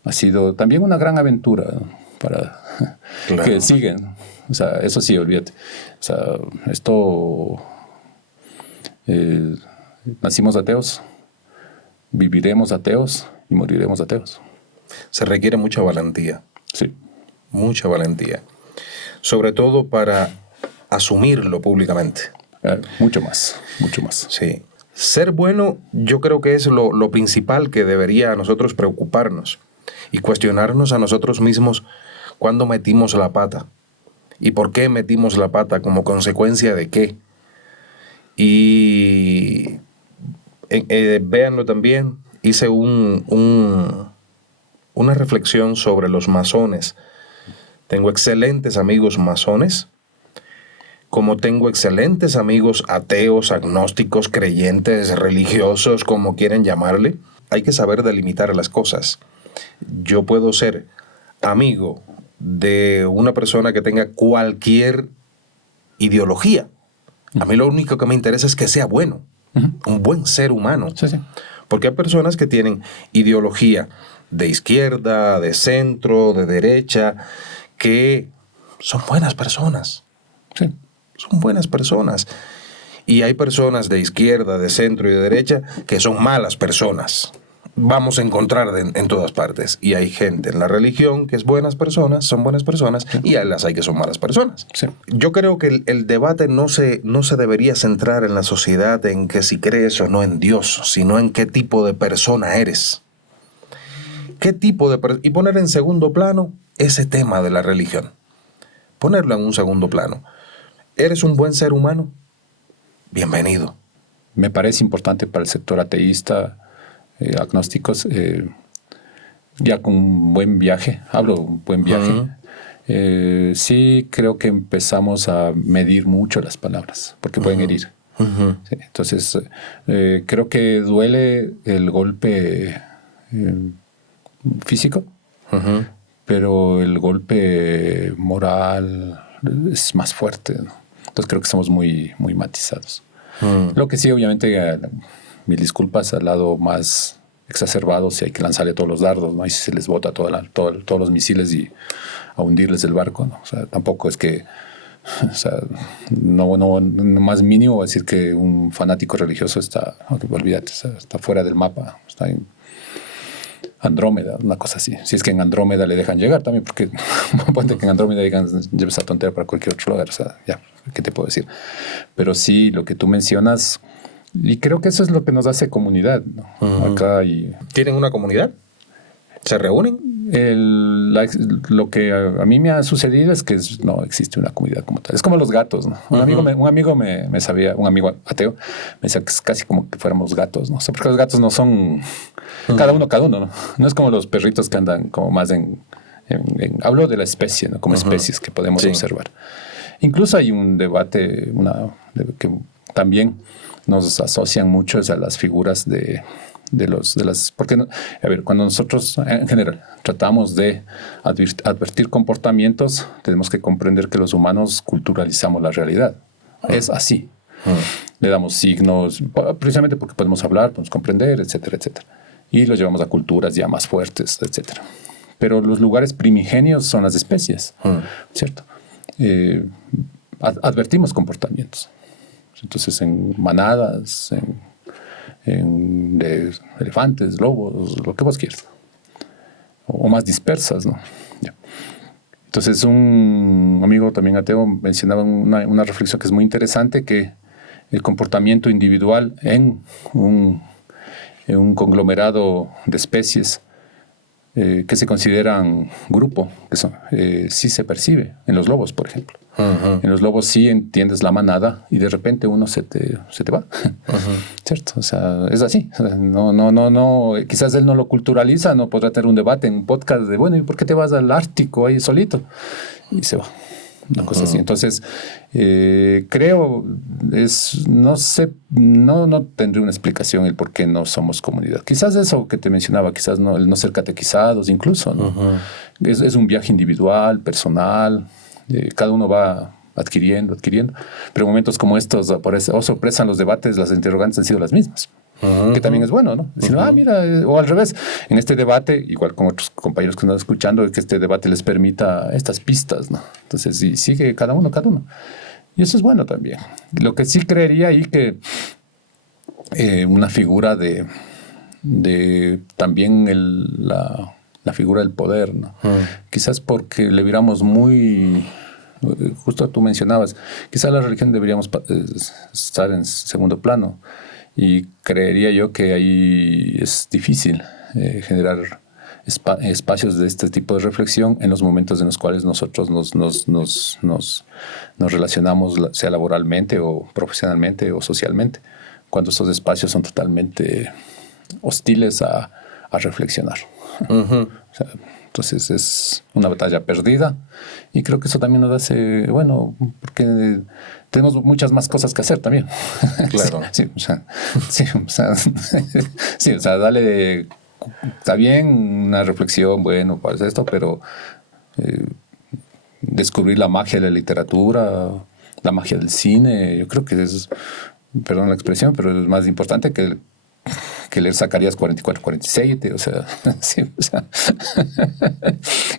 ha sido también una gran aventura, ¿no? Para claro. Que siguen. O sea, eso sí, olvídate. O sea, esto... nacimos ateos, viviremos ateos y moriremos ateos. Se requiere mucha valentía. Sí. Mucha valentía. Sobre todo para asumirlo públicamente. Mucho más. Sí. Ser bueno, yo creo que es lo principal que debería a nosotros preocuparnos y cuestionarnos a nosotros mismos cuándo metimos la pata y por qué metimos la pata, como consecuencia de qué. Y véanlo también, hice una reflexión sobre los masones. Tengo excelentes amigos masones, como tengo excelentes amigos ateos, agnósticos, creyentes, religiosos, como quieren llamarle. Hay que saber delimitar las cosas. Yo puedo ser amigo de una persona que tenga cualquier ideología. A mí lo único que me interesa es que sea bueno, un buen ser humano. Sí. Porque hay personas que tienen ideología de izquierda, de centro, de derecha, que son buenas personas. Sí. Son buenas personas. Y hay personas de izquierda, de centro y de derecha que son malas personas. Vamos a encontrar en todas partes. Y hay gente en la religión que es buenas personas, son buenas personas, y las hay que son malas personas. Sí. Yo creo que el debate no se debería centrar en la sociedad en que si crees o no en Dios, sino en qué tipo de persona eres. ¿Qué tipo de y poner en segundo plano ese tema de la religión? Ponerlo en un segundo plano. ¿Eres un buen ser humano? Bienvenido. Me parece importante para el sector ateísta, agnósticos, ya con un buen viaje, hablo un buen viaje, sí creo que empezamos a medir mucho las palabras, porque pueden herir. Sí, entonces, creo que duele el golpe físico, pero el golpe moral es más fuerte, ¿no? Entonces creo que somos muy, muy matizados. Lo que sí, obviamente, mil disculpas, al lado más exacerbado, si hay que lanzarle todos los dardos, ¿no? Y si se les bota todos los misiles y a hundirles el barco, ¿no? O sea, tampoco es que, o sea, no más mínimo decir que un fanático religioso está, olvídate, o sea, está fuera del mapa, está en Andrómeda, una cosa así. Si es que en Andrómeda le dejan llegar también, porque ponte que en Andrómeda digan, lleves a tontera para cualquier otro lugar, o sea, ya, ¿qué te puedo decir? Pero sí, lo que tú mencionas, y creo que eso es lo que nos hace comunidad, ¿no? Acá ¿Tienen una comunidad? ¿Se reúnen? Lo que a mí me ha sucedido es que no existe una comunidad como tal. Es como los gatos, ¿no? Un amigo me sabía, un amigo ateo, me decía que es casi como que fuéramos gatos, ¿no? O sea, porque los gatos no son cada uno, ¿no? No es como los perritos que andan como más hablo de la especie, ¿no? Como especies que podemos observar. Incluso hay un debate que también nos asocian mucho a las figuras porque, a ver, cuando nosotros en general tratamos de advertir comportamientos, tenemos que comprender que los humanos culturalizamos la realidad. Es así. Le damos signos, precisamente porque podemos hablar, podemos comprender, etcétera, etcétera. Y los llevamos a culturas ya más fuertes, etcétera. Pero los lugares primigenios son las especies, ¿cierto? Advertimos comportamientos. Entonces, en manadas, de elefantes, lobos, lo que vos quieras. O más dispersas, ¿no? Ya. Entonces, un amigo también ateo mencionaba una reflexión que es muy interesante, que el comportamiento individual en un conglomerado de especies que se consideran grupo, sí se percibe en los lobos, por ejemplo. En los lobos sí entiendes la manada y de repente uno se te va. ¿Cierto? O sea, es así. O sea, no, quizás él no lo culturaliza, no podrá tener un debate en un podcast de, bueno, ¿y por qué te vas al Ártico ahí solito? Y se va. Una cosa así. Entonces, creo, no sé, no tendré una explicación el por qué no somos comunidad. Quizás eso que te mencionaba, quizás el no ser catequizados incluso, ¿no? Es un viaje individual, personal, cada uno va adquiriendo, pero en momentos como estos, sorpresa en los debates, las interrogantes han sido las mismas. Que también es bueno, ¿no? Diciendo, mira, o al revés, en este debate, igual con otros compañeros que están escuchando, que este debate les permita estas pistas, ¿no? Entonces, sí, sigue cada uno. Y eso es bueno también. Lo que sí creería ahí que una figura de también la figura del poder, ¿no? Quizás porque le viéramos muy... Justo tú mencionabas, quizás la religión deberíamos estar en segundo plano. Y creería yo que ahí es difícil generar espacios de este tipo de reflexión en los momentos en los cuales nosotros nos relacionamos, sea laboralmente o profesionalmente o socialmente, cuando estos espacios son totalmente hostiles a reflexionar. O sea, entonces es una batalla perdida y creo que eso también nos hace, bueno, porque tenemos muchas más cosas que hacer también. Claro. Sí, o sea, dale, está bien una reflexión, bueno, ¿cuál es esto? Pero descubrir la magia de la literatura, la magia del cine, yo creo que es, perdón la expresión, pero es más importante que que leer Zacarías 44, 47, o sea, sí, o sea,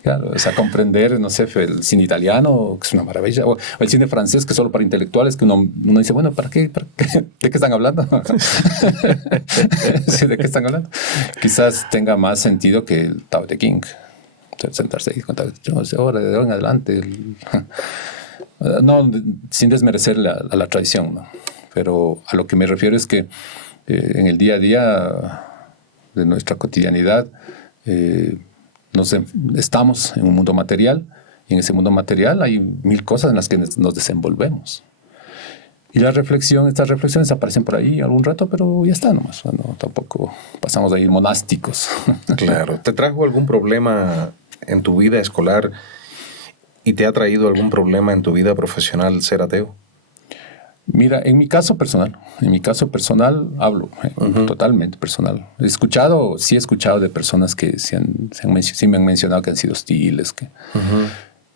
claro, o sea, comprender, no sé, el cine italiano, que es una maravilla, o el cine francés, que es solo para intelectuales, que uno dice, bueno, ¿para qué? ¿De qué están hablando? Sí, ¿de qué están hablando? Quizás tenga más sentido que el Tao Te Ching, sentarse y contar, ahora de ahora en adelante, no, sin desmerecer a la tradición, ¿no? Pero a lo que me refiero es que en el día a día de nuestra cotidianidad estamos en un mundo material, y en ese mundo material hay mil cosas en las que nos desenvolvemos. Y estas reflexiones aparecen por ahí algún rato, pero ya está nomás. Bueno, tampoco pasamos a ir monásticos. Claro. ¿Te trajo algún problema en tu vida escolar y te ha traído algún problema en tu vida profesional ser ateo? Mira, en mi caso personal hablo, totalmente personal. Sí he escuchado de personas que sí me han mencionado que han sido hostiles.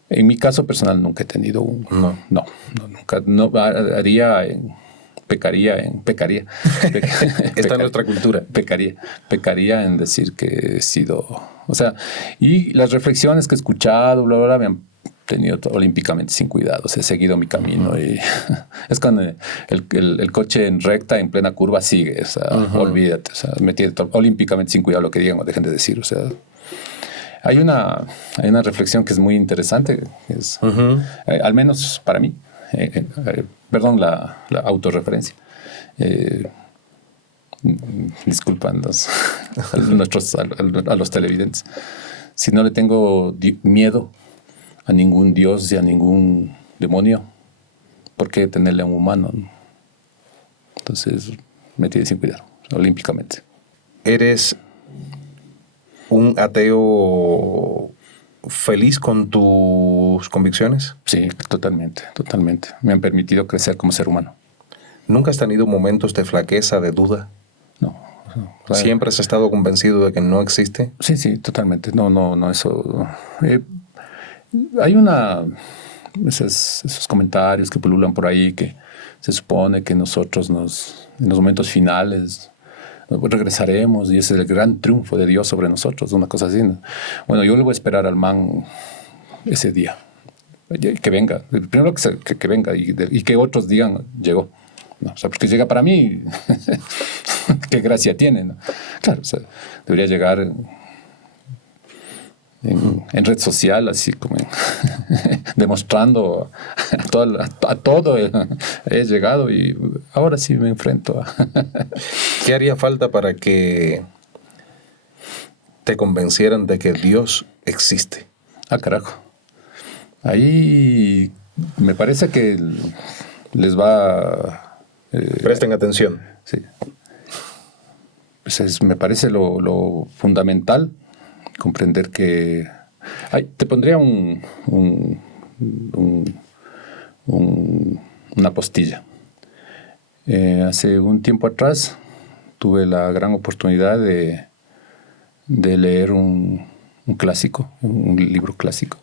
En mi caso personal nunca he tenido nunca. No pecaría. Está en nuestra cultura. Pecaría en decir que he sido, o sea, y las reflexiones que he escuchado, bla, bla, bla, me han tenido olímpicamente sin cuidado. O sea, he seguido mi camino y es cuando el coche en recta, en plena curva, sigue. O sea, olvídate. O sea, me tiene olímpicamente sin cuidado lo que digan o dejen de decir. O sea, hay una reflexión que es muy interesante, al menos para mí, perdón la autorreferencia. Disculpan a los televidentes. Si no le tengo miedo a ningún dios y a ningún demonio, ¿por qué tenerle a un humano? Entonces me tiene sin cuidado, olímpicamente. ¿Eres un ateo feliz con tus convicciones? Sí, totalmente. Me han permitido crecer como ser humano. ¿Nunca has tenido momentos de flaqueza, de duda? No. ¿Siempre has estado convencido de que no existe? Sí, totalmente. No, eso... hay esos comentarios que pululan por ahí que se supone que nosotros en los momentos finales regresaremos y ese es el gran triunfo de Dios sobre nosotros, una cosa así, ¿no? Bueno, yo le voy a esperar al man ese día, que venga, primero que venga y que otros digan, llegó. No, o sea, porque llega para mí, qué gracia tiene, ¿no? Claro, o sea, debería llegar en red social, así como demostrando a todo he llegado y ahora sí me enfrento a... ¿Qué haría falta para que te convencieran de que Dios existe? Carajo. Ahí me parece que les va... Presten atención. Sí. Pues me parece lo fundamental comprender que... te pondría una postilla. Hace un tiempo atrás tuve la gran oportunidad de leer un clásico, un libro clásico,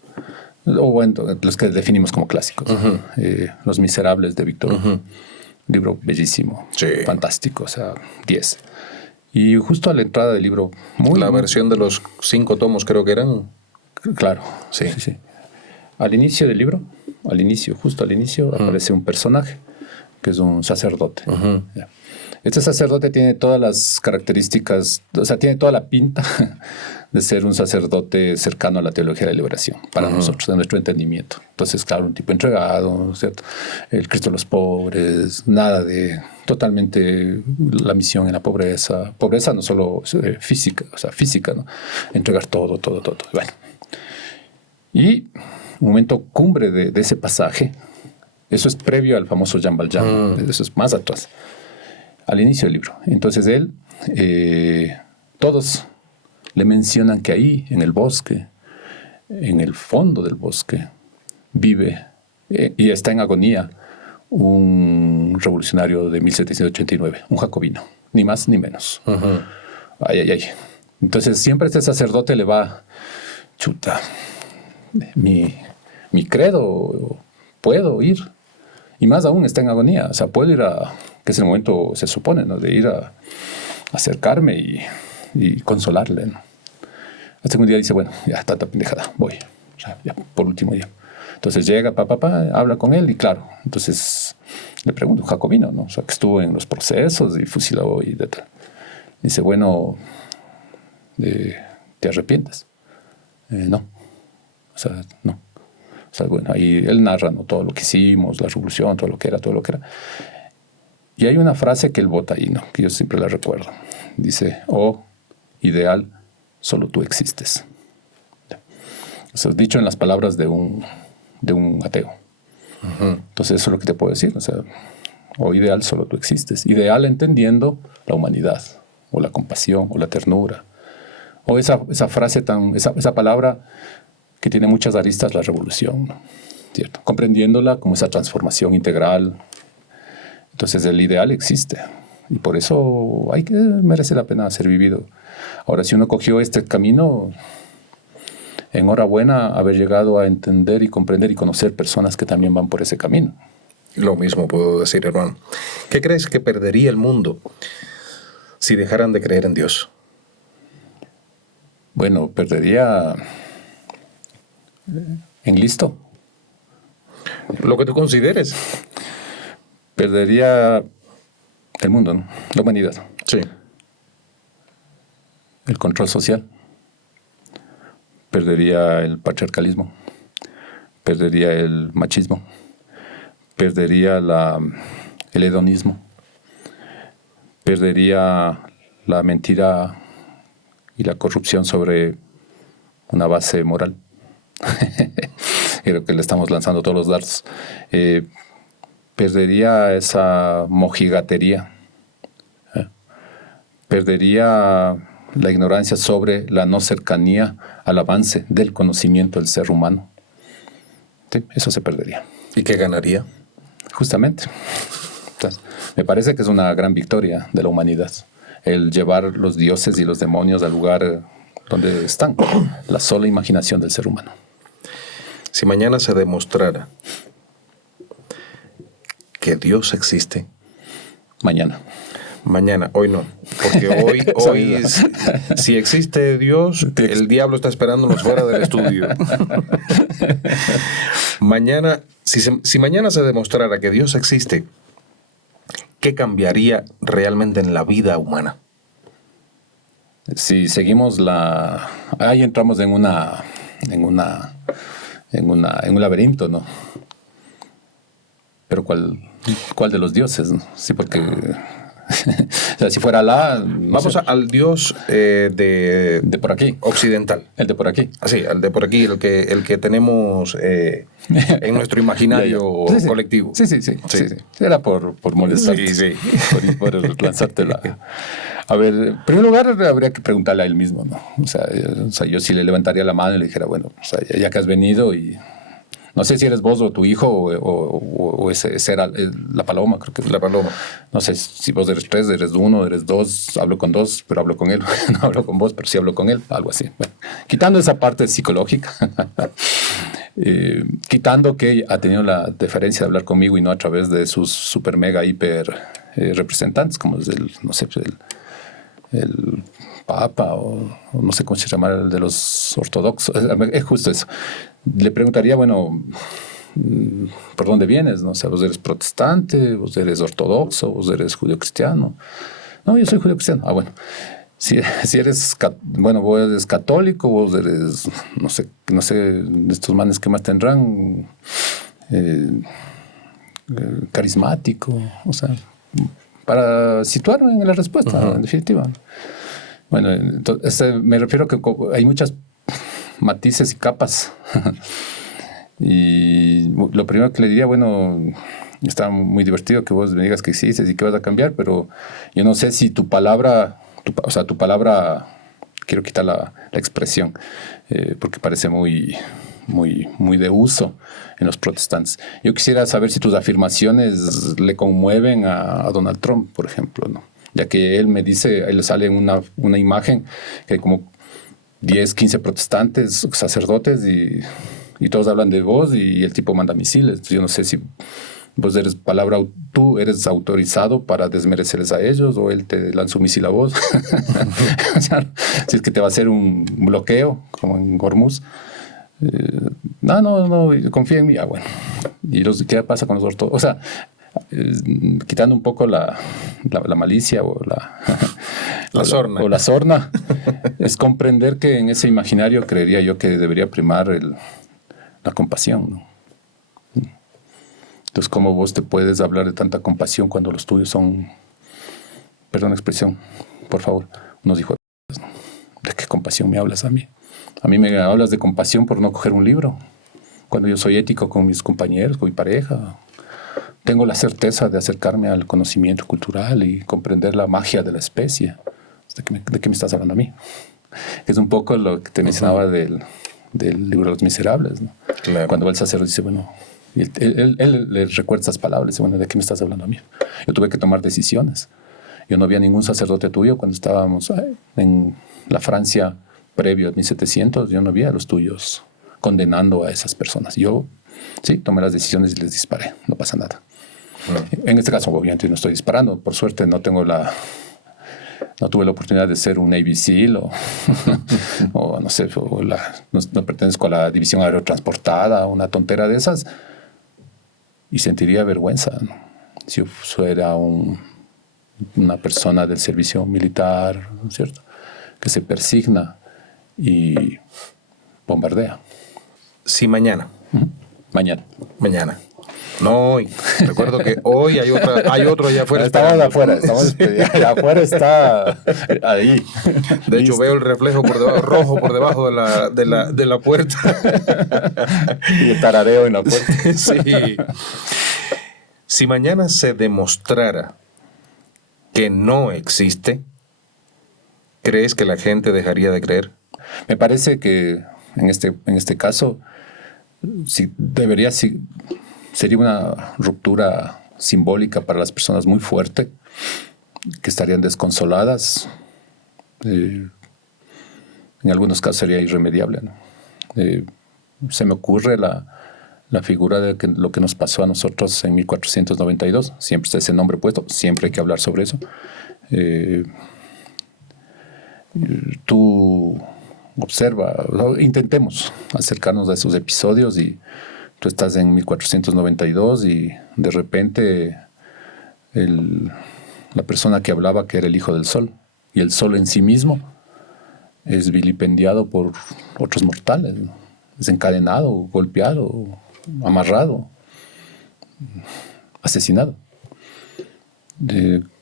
o bueno, los que definimos como clásicos, Los Miserables de Víctor Hugo. Libro bellísimo, sí, fantástico, o sea, 10. Y justo a la entrada del libro... La versión de los 5 tomos creo que eran. Claro, sí. Al inicio del libro, justo al inicio, aparece un personaje que es un sacerdote. Este sacerdote tiene todas las características, o sea, tiene toda la pinta de ser un sacerdote cercano a la teología de la liberación para nosotros, de nuestro entendimiento. Entonces, claro, un tipo entregado, ¿no es cierto? El Cristo de los pobres, nada de... Totalmente la misión en la pobreza. Pobreza no solo física, o sea, física, ¿no? Entregar todo. Bueno. Y un momento cumbre de ese pasaje, eso es previo al famoso Jean Valjean, eso es más atrás, al inicio del libro. Entonces él, todos le mencionan que ahí, en el bosque, en el fondo del bosque, vive y está en agonía un revolucionario de 1789, un jacobino, ni más ni menos. Ay. Entonces siempre este sacerdote le va, chuta, mi credo, puedo ir, y más aún está en agonía, o sea, puedo ir que es el momento, se supone, ¿no? De ir acercarme y consolarle, ¿no? Hasta que un día dice, bueno, ya, tanta pendejada, voy. O sea, ya, por último día. Entonces llega, habla con él y claro, entonces le pregunto, jacobino, ¿no? O sea, que estuvo en los procesos y fusilado y de tal. Dice, bueno, ¿te arrepientes? No. O sea, no. O sea, bueno, ahí él narra, ¿no? Todo lo que hicimos, la revolución, todo lo que era. Y hay una frase que él bota ahí, ¿no? Que yo siempre la recuerdo. Dice, oh, ideal, solo tú existes. O sea, dicho en las palabras de un ateo. Uh-huh. Entonces eso es lo que te puedo decir. O sea, o ideal, solo tú existes. Ideal entendiendo la humanidad, o la compasión, o la ternura. O esa frase esa palabra que tiene muchas aristas, la revolución, ¿no? ¿Cierto? Comprendiéndola como esa transformación integral. Entonces el ideal existe. Y por eso merece la pena ser vivido. Ahora, si uno cogió este camino, enhorabuena haber llegado a entender y comprender y conocer personas que también van por ese camino. Lo mismo puedo decir, hermano. ¿Qué crees que perdería el mundo si dejaran de creer en Dios? Bueno, perdería en listo. Lo que tú consideres. Perdería el mundo, ¿no? La humanidad. Sí. El control social. Perdería el patriarcalismo. Perdería el machismo. Perdería el hedonismo. Perdería la mentira y la corrupción sobre una base moral. Creo que le estamos lanzando todos los dardos. Perdería esa mojigatería. Perdería la ignorancia sobre la no cercanía al avance del conocimiento del ser humano. Sí, eso se perdería. ¿Y qué ganaría? Justamente. Entonces, me parece que es una gran victoria de la humanidad el llevar los dioses y los demonios al lugar donde están, la sola imaginación del ser humano. Si mañana se demostrara que Dios existe. Mañana, hoy no. Porque hoy si existe Dios, el diablo está esperándonos fuera del estudio. Mañana, si mañana se demostrara que Dios existe, ¿qué cambiaría realmente en la vida humana? Si seguimos ahí entramos en un laberinto, ¿no? Pero ¿cuál de los dioses, ¿no? Sí, porque o sea, si fuera Alá... Vamos al Dios de por aquí. Occidental. El de por aquí. Sí, el de por aquí, el que tenemos en nuestro imaginario colectivo. Sí. Era por molestarte. Sí. Por lanzártela. A ver, en primer lugar habría que preguntarle a él mismo, ¿no? O sea, yo sí le levantaría la mano y le dijera, bueno, o sea, ya que has venido y... No sé si eres vos o tu hijo o ese era la paloma, creo que es. La paloma. No sé si vos eres 3, eres 1, eres 2, hablo con 2, pero hablo con él. No hablo con vos, pero sí hablo con él, algo así. Bueno, quitando esa parte psicológica, quitando que ha tenido la deferencia de hablar conmigo y no a través de sus super mega hiper representantes, como es el Papa o no sé cómo se llama, el de los ortodoxos. Es justo eso. Le preguntaría, bueno, ¿por dónde vienes? ¿No? O sea, ¿vos eres protestante? ¿Vos eres ortodoxo? ¿Vos eres judío-cristiano? No, yo soy judío-cristiano. Ah, bueno. Si eres, bueno, vos eres católico, vos eres, no sé, de estos manes que más tendrán, carismático, o sea, para situarme en la respuesta, en definitiva. Bueno, entonces, me refiero a que hay muchas matices y capas. Y lo primero que le diría, bueno, está muy divertido que vos me digas que existes y que vas a cambiar, pero yo no sé si tu palabra, quiero quitar la expresión, porque parece muy de uso en los protestantes. Yo quisiera saber si tus afirmaciones le conmueven a Donald Trump, por ejemplo, ¿no? Ya que él me dice, él sale en una imagen que hay como 10, 15 protestantes, sacerdotes, y todos hablan de vos y el tipo manda misiles. Yo no sé si Pues tú eres autorizado para desmerecerles a ellos, o él te lanza un misil a vos. O sea, si es que te va a hacer un bloqueo, como en Hormuz. No, confía en mí. Bueno. ¿Y qué pasa con los ortodoxos? O sea, quitando un poco la malicia o la sorna, es comprender que en ese imaginario creería yo que debería primar la compasión, ¿no? Entonces, ¿cómo vos te puedes hablar de tanta compasión cuando los tuyos son, perdón la expresión, por favor, unos hijos de p***, ¿no? ¿De qué compasión me hablas a mí? A mí me hablas de compasión por no coger un libro, cuando yo soy ético con mis compañeros, con mi pareja. Tengo la certeza de acercarme al conocimiento cultural y comprender la magia de la especie. ¿De qué me estás hablando a mí? Es un poco lo que te mencionaba del libro de los Miserables, ¿no? Claro. Cuando el sacerdote dice, bueno, y él le recuerda estas palabras, dice, bueno, ¿de qué me estás hablando a mí? Yo tuve que tomar decisiones. Yo no había ningún sacerdote tuyo cuando estábamos en la Francia previo a 1700, yo no vi a los tuyos condenando a esas personas. Yo, sí, tomé las decisiones y les disparé, no pasa nada. En este caso, obviamente, no estoy disparando. Por suerte, no tuve la oportunidad de ser un Navy SEAL o no sé, no pertenezco a la división aerotransportada, una tontera de esas. Y sentiría vergüenza, ¿no? Si yo fuera una persona del servicio militar, ¿no es cierto?, que se persigna y bombardea. Si mañana. Mañana. No hoy. Recuerdo que hoy hay otro allá afuera. Estamos afuera está ahí. De hecho, veo el reflejo rojo por debajo de la puerta. Y el tarareo en la puerta. Sí. Si mañana se demostrara que no existe, ¿crees que la gente dejaría de creer? Me parece que en este caso sería una ruptura simbólica para las personas muy fuerte, que estarían desconsoladas. En algunos casos sería irremediable, ¿no? Se me ocurre la figura de lo que nos pasó a nosotros en 1492. Siempre está ese nombre puesto, siempre hay que hablar sobre eso. Tú observa, intentemos acercarnos a esos episodios, y tú estás en 1492 y de repente la persona que hablaba, que era el hijo del sol, y el sol en sí mismo es vilipendiado por otros mortales, ¿no? Es encadenado, golpeado, amarrado, asesinado.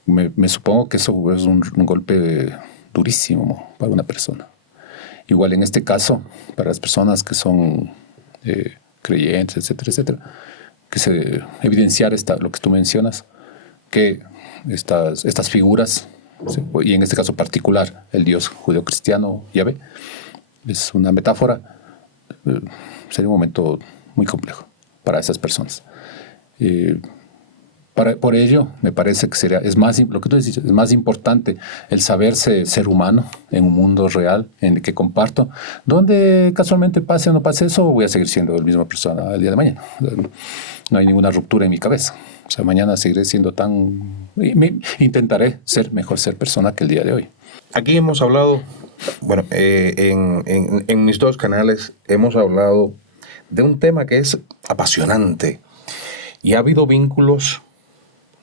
Me supongo que eso es un golpe durísimo para una persona. Igual en este caso, para las personas que son creyentes, etcétera, etcétera, que se evidenciar lo que tú mencionas, que estas figuras, y en este caso particular, el Dios judeocristiano Yahvé, es una metáfora, sería un momento muy complejo para esas personas. Por ello, me parece que lo que tú dices, es más importante el saberse ser humano en un mundo real en el que comparto, donde casualmente pase o no pase eso, voy a seguir siendo la misma persona el día de mañana. No hay ninguna ruptura en mi cabeza. O sea, mañana seguiré siendo intentaré mejor ser persona que el día de hoy. Aquí hemos hablado, bueno, en mis dos canales hemos hablado de un tema que es apasionante, y ha habido vínculos.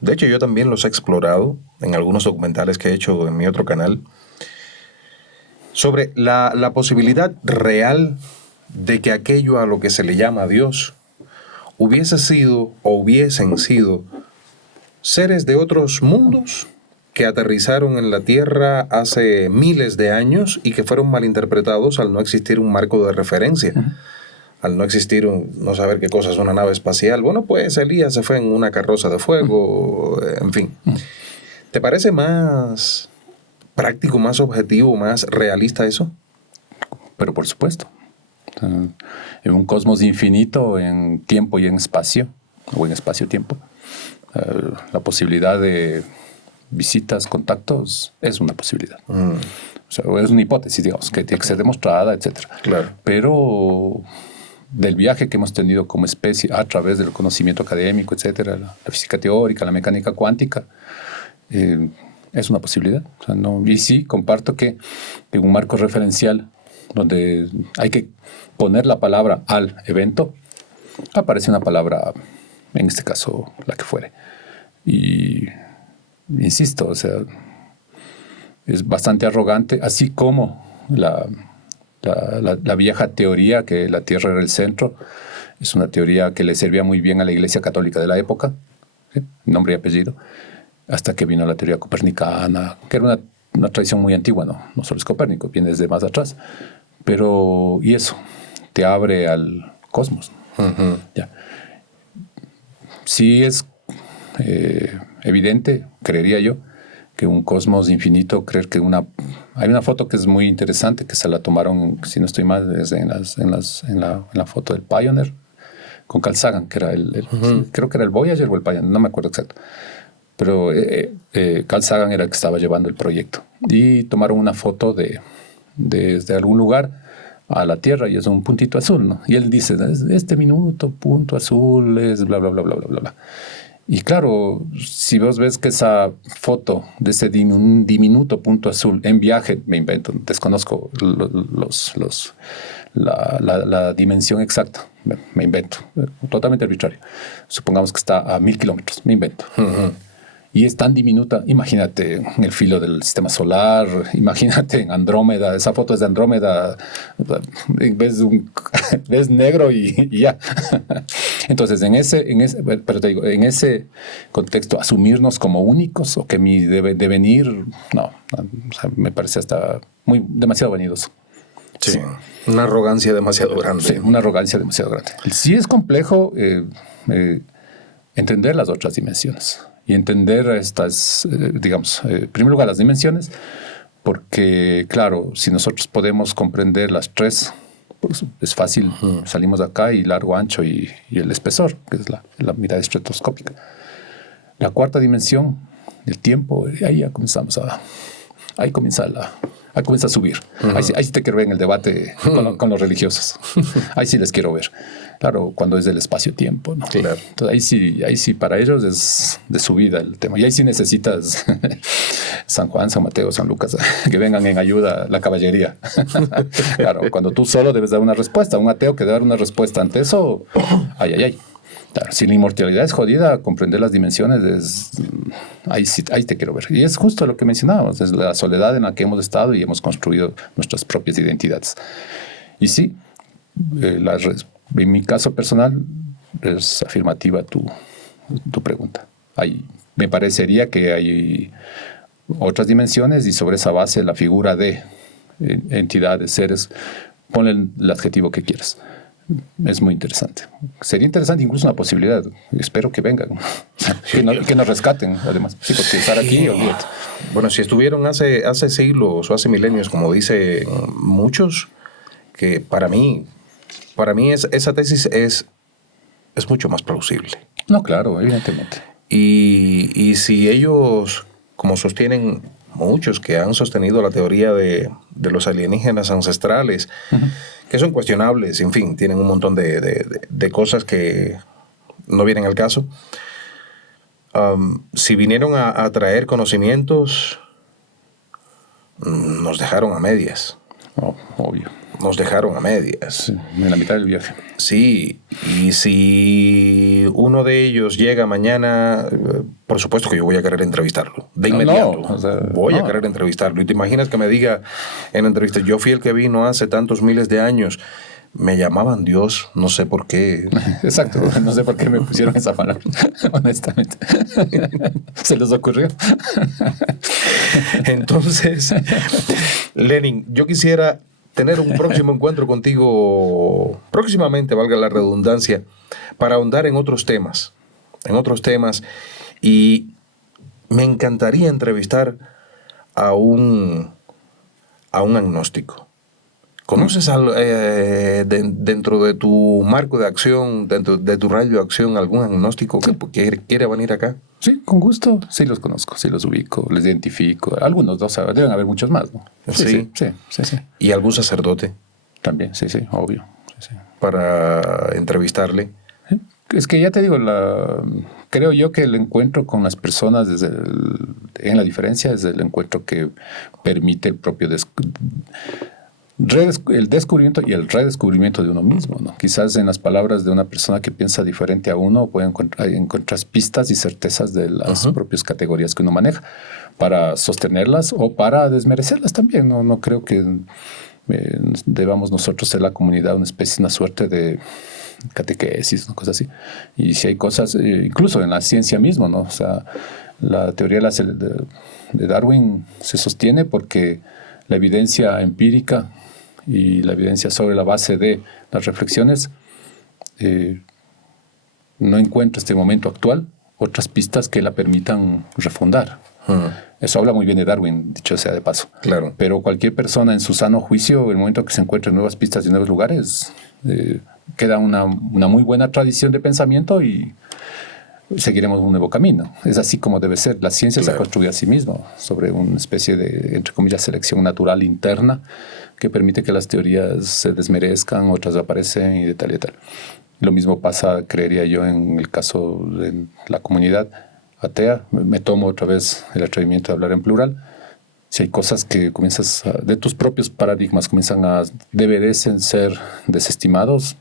De hecho, yo también los he explorado en algunos documentales que he hecho en mi otro canal, sobre la posibilidad real de que aquello a lo que se le llama Dios hubiesen sido seres de otros mundos que aterrizaron en la Tierra hace miles de años y que fueron malinterpretados al no existir un marco de referencia. Uh-huh. Al no existir no saber qué cosa es una nave espacial. Bueno, pues Elías se fue en una carroza de fuego, en fin. ¿Te parece más práctico, más objetivo, más realista eso? Pero por supuesto. En un cosmos infinito, en tiempo y en espacio, o en espacio-tiempo, la posibilidad de visitas, contactos, es una posibilidad. O sea, es una hipótesis, digamos, que tiene que ser demostrada, etc. Claro. Pero del viaje que hemos tenido como especie a través del conocimiento académico, etcétera, la física teórica, la mecánica cuántica, es una posibilidad. O sea, no, y sí, comparto que en un marco referencial donde hay que poner la palabra al evento, aparece una palabra, en este caso, la que fuere. Y insisto, o sea, es bastante arrogante, así como la vieja teoría que la Tierra era el centro. Es una teoría que le servía muy bien a la Iglesia Católica de la época, ¿sí? Nombre y apellido, hasta que vino la teoría copernicana, que era una tradición muy antigua, no solo es Copérnico, viene desde más atrás. Pero, y eso, te abre al cosmos. Uh-huh. Ya. Sí es evidente, creería yo, que un cosmos infinito, creer que hay una foto que es muy interesante, que se la tomaron, si no estoy mal, en la foto del Pioneer, con Carl Sagan, que era uh-huh. creo que era el Voyager o el Pioneer, no me acuerdo exacto. Pero Carl Sagan era el que estaba llevando el proyecto. Y tomaron una foto desde algún lugar a la Tierra y es un puntito azul, ¿no? Y él dice, este minuto, punto azul, es bla, bla, bla, bla, bla, bla, bla. Y claro, si vos ves que esa foto de ese diminuto punto azul en viaje, me invento, desconozco la dimensión exacta, me invento, totalmente arbitrario. Supongamos que está a 1000 kilómetros, me invento. Uh-huh. Y es tan diminuta, imagínate en el filo del sistema solar, imagínate en Andrómeda, esa foto es de Andrómeda, ves negro y ya. Entonces, en ese contexto, asumirnos como únicos o que mi devenir, no, o sea, me parece hasta demasiado vanidoso. Sí, una arrogancia demasiado grande. Sí, una arrogancia demasiado grande. Sí es complejo entender las otras dimensiones. Y entender estas, digamos, en primer lugar las dimensiones, porque claro, si nosotros podemos comprender las tres, pues es fácil, salimos de acá y largo, ancho y el espesor, que es la mirada estretoscópica. La cuarta dimensión, el tiempo, ahí ya comenzamos ahí comienza a subir. Uh-huh. Ahí sí te quiero ver en el debate con los religiosos. Ahí sí les quiero ver. Claro, cuando es del espacio-tiempo, ¿no? Claro. Entonces, ahí sí para ellos es de su vida el tema. Y ahí sí necesitas San Juan, San Mateo, San Lucas, que vengan en ayuda la caballería. Claro, cuando tú solo debes dar una respuesta. Un ateo que debe dar una respuesta ante eso, ay. Claro, si la inmortalidad es jodida, comprender las dimensiones ahí te quiero ver. Y es justo lo que mencionábamos, es la soledad en la que hemos estado y hemos construido nuestras propias identidades. Y sí, en mi caso personal es afirmativa tu pregunta. Me parecería que hay otras dimensiones y sobre esa base la figura de entidades, seres, ponle el adjetivo que quieras. Es muy interesante. Sería interesante incluso una posibilidad. Espero que vengan. Que nos rescaten, además. Sí, porque estar aquí, olvídate. Bueno, si estuvieron hace siglos o hace milenios, como dicen muchos, que para mí esa tesis es mucho más plausible. No, claro, evidentemente. Y si ellos, como sostienen muchos que han sostenido la teoría de los alienígenas ancestrales, uh-huh, que son cuestionables, en fin, tienen un montón de cosas que no vienen al caso. Si vinieron a traer conocimientos, nos dejaron a medias. Oh, obvio. Nos dejaron a medias. Sí, en la mitad del viaje. Sí, y si uno de ellos llega mañana, por supuesto que yo voy a querer entrevistarlo. De inmediato. Voy a querer entrevistarlo. Y te imaginas que me diga en entrevista, yo fui el que vino hace tantos miles de años. Me llamaban Dios, no sé por qué. Exacto, no sé por qué me pusieron esa palabra, honestamente. Se les ocurrió. Entonces, Lenin, yo quisiera tener un próximo encuentro contigo próximamente, valga la redundancia, para ahondar en otros temas, y me encantaría entrevistar a un agnóstico. ¿Conoces dentro de tu marco de acción, dentro de tu radio de acción, algún agnóstico que quiera venir acá? Sí, con gusto. Sí los conozco, sí los ubico, les identifico. Algunos dos, deben haber muchos más, ¿no? Sí. ¿Y algún sacerdote? También, sí, obvio. para entrevistarle. Es que ya te digo, creo yo que el encuentro con las personas en la diferencia es el encuentro que permite el propio el descubrimiento y el redescubrimiento de uno mismo, ¿no? Quizás en las palabras de una persona que piensa diferente a uno puede encontrar pistas y certezas de las propias categorías que uno maneja para sostenerlas o para desmerecerlas también. No creo que debamos nosotros ser la comunidad una suerte de catequesis, ¿no? Cosas así. Y si hay cosas, incluso en la ciencia misma, ¿no? O sea, la teoría de Darwin se sostiene porque la evidencia empírica y la evidencia sobre la base de las reflexiones no encuentra este momento actual otras pistas que la permitan refundar. Eso habla muy bien de Darwin, dicho sea de paso. Claro. Pero cualquier persona en su sano juicio, en el momento que se encuentren nuevas pistas y nuevos lugares, queda una muy buena tradición de pensamiento y seguiremos un nuevo camino. Es así como debe ser. La ciencia se construye a sí misma sobre una especie de, entre comillas, selección natural interna que permite que las teorías se desmerezcan, otras aparecen y de tal y tal. Lo mismo pasa, creería yo, en el caso de la comunidad atea. Me tomo otra vez el atrevimiento de hablar en plural. Si hay cosas que de tus propios paradigmas deberecen ser desestimados,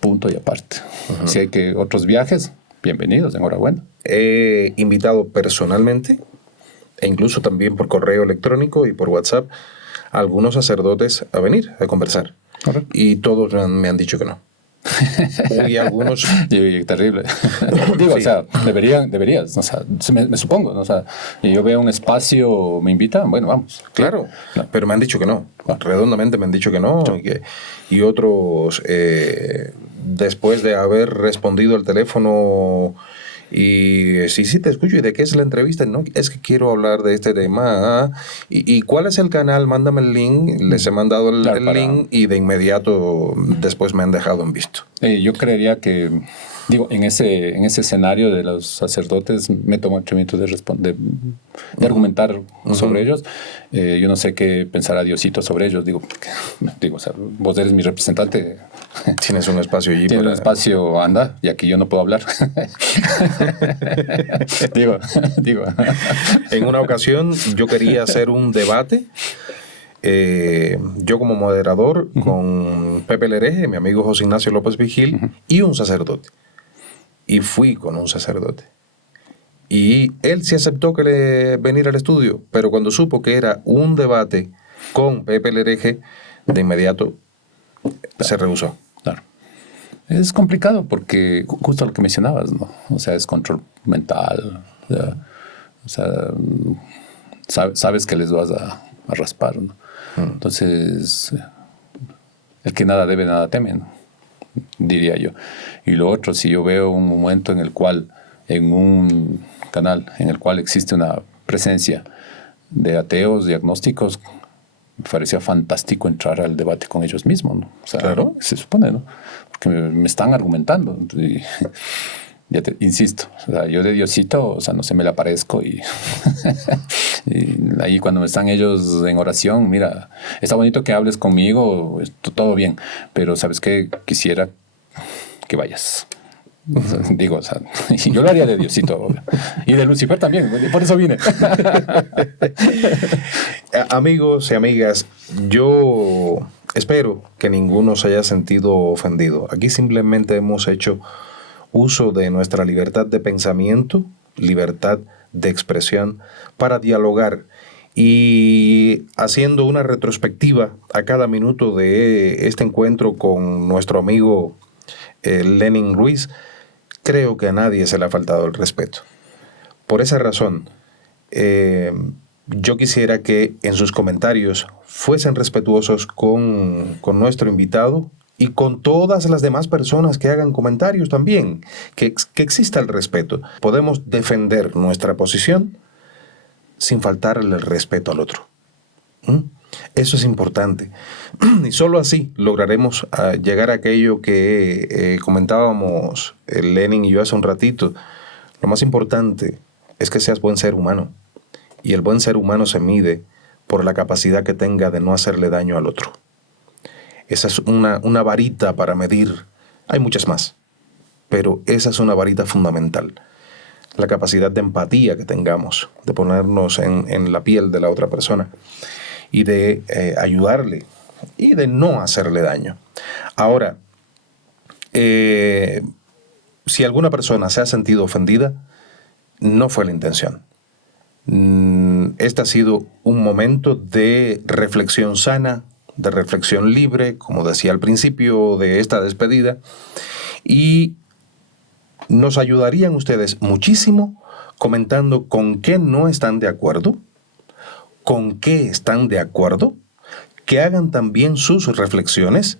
punto y aparte. Si hay otros viajes, bienvenidos, enhorabuena. He invitado personalmente, e incluso también por correo electrónico y por WhatsApp, a algunos sacerdotes a venir a conversar. Correcto. Y todos me han dicho que no. Y algunos... Terrible. Digo, sí. O sea, deberías, o sea, me supongo, ¿no? O sea, y yo veo un espacio, me invitan, bueno, vamos. Claro, no. Pero me han dicho que no. Redondamente me han dicho que no. Y otros, después de haber respondido al teléfono y sí, te escucho, ¿y de qué es la entrevista? No, es que quiero hablar de este tema. ¿Y cuál es el canal? Mándame el link. Les he mandado el link y de inmediato después me han dejado en visto. Yo creería que, digo, en ese escenario de los sacerdotes me tomo el atrevimiento de argumentar sobre ellos. Yo no sé qué pensará Diosito sobre ellos. Digo, o sea, vos eres mi representante. Tienes un espacio allí. Tienes un espacio, anda, y aquí yo no puedo hablar. digo. En una ocasión yo quería hacer un debate, yo como moderador, con Pepe el Hereje, mi amigo José Ignacio López Vigil, y un sacerdote. Y fui con un sacerdote. Y él sí aceptó venir al estudio, pero cuando supo que era un debate con Pepe el Hereje, de inmediato se rehusó. Claro. Es complicado porque justo lo que mencionabas, ¿no? O sea, es control mental. O sea, sabes que les vas a raspar, ¿no? Entonces, el que nada debe, nada teme, ¿no? Diría yo. Y lo otro, si yo veo un momento en el cual, en un canal, en el cual existe una presencia de ateos, de agnósticos, me parecía fantástico entrar al debate con ellos mismos, ¿no? O sea, claro. Se supone, ¿no? Porque me están argumentando. Y, insisto, o sea, yo de Diosito, o sea, no se me le aparezco y ahí cuando están ellos en oración, mira, está bonito que hables conmigo, todo bien, pero ¿sabes qué? Quisiera que vayas. O sea, digo, o sea, yo lo haría de Diosito y de Lucifer también, por eso vine. Amigos y amigas, yo espero que ninguno se haya sentido ofendido. Aquí simplemente hemos hecho uso de nuestra libertad de pensamiento, libertad de expresión para dialogar y haciendo una retrospectiva a cada minuto de este encuentro con nuestro amigo Lenin Ruiz. Creo que a nadie se le ha faltado el respeto. Por esa razón, yo quisiera que en sus comentarios fuesen respetuosos con nuestro invitado y con todas las demás personas que hagan comentarios también, que exista el respeto. Podemos defender nuestra posición sin faltarle el respeto al otro. Eso es importante. Y solo así lograremos llegar a aquello que comentábamos Lenin y yo hace un ratito. Lo más importante es que seas buen ser humano. Y el buen ser humano se mide por la capacidad que tenga de no hacerle daño al otro. Esa es una varita para medir. Hay muchas más, pero esa es una varita fundamental. La capacidad de empatía que tengamos, de ponernos en la piel de la otra persona y de ayudarle y de no hacerle daño. Ahora, si alguna persona se ha sentido ofendida, no fue la intención. Este ha sido un momento de reflexión sana, de reflexión libre, como decía al principio de esta despedida, y nos ayudarían ustedes muchísimo comentando con qué no están de acuerdo, con qué están de acuerdo, que hagan también sus reflexiones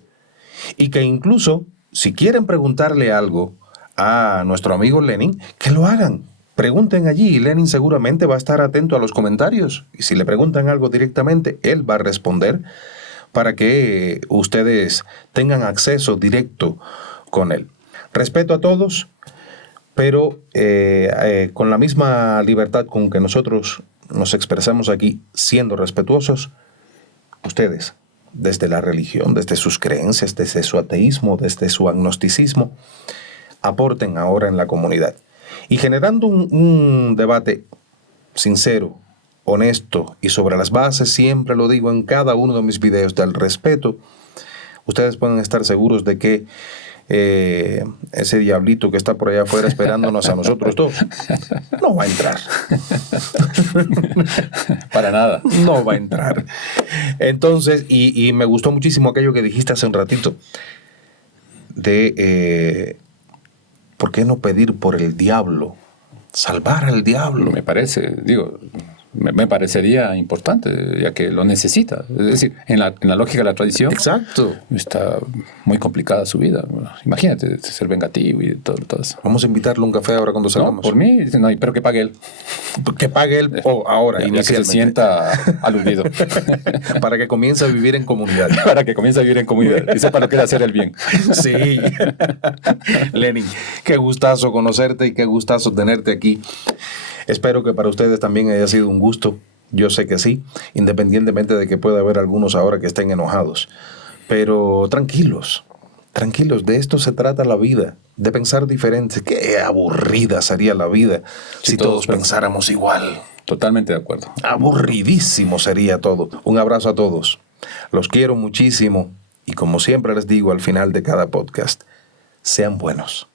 y que incluso, si quieren preguntarle algo a nuestro amigo Lenin, que lo hagan. Pregunten allí y Lenin seguramente va a estar atento a los comentarios. Y si le preguntan algo directamente, él va a responder para que ustedes tengan acceso directo con él. Respeto a todos, pero con la misma libertad con que nosotros nos expresamos aquí, siendo respetuosos, ustedes, desde la religión, desde sus creencias, desde su ateísmo, desde su agnosticismo, aporten ahora en la comunidad. Y generando un debate sincero, honesto y sobre las bases, siempre lo digo en cada uno de mis videos, del respeto, ustedes pueden estar seguros de que ese diablito que está por allá afuera esperándonos a nosotros dos no va a entrar. Para nada. No va a entrar. Entonces, y me gustó muchísimo aquello que dijiste hace un ratito de ¿por qué no pedir por el diablo? Salvar al diablo. Me parece, me parecería importante, ya que lo necesita. Es decir, en la lógica de la tradición, Exacto. está muy complicada su vida. Imagínate, ser vengativo y todo eso. Vamos a invitarle un café ahora cuando salgamos. No, por mí, no, pero que pague él. Que pague él ahora, Ya que se inicialmente. sienta aludido. Para que comience a vivir en comunidad. Para que comience a vivir en comunidad y sepa lo que es hacer el bien. Sí. Lenin, qué gustazo conocerte y qué gustazo tenerte aquí. Espero que para ustedes también haya sido un gusto. Yo sé que sí, independientemente de que pueda haber algunos ahora que estén enojados. Pero tranquilos, de esto se trata la vida, de pensar diferente. Qué aburrida sería la vida si todos pensáramos igual. Totalmente de acuerdo. Aburridísimo sería todo. Un abrazo a todos. Los quiero muchísimo y como siempre les digo al final de cada podcast, sean buenos.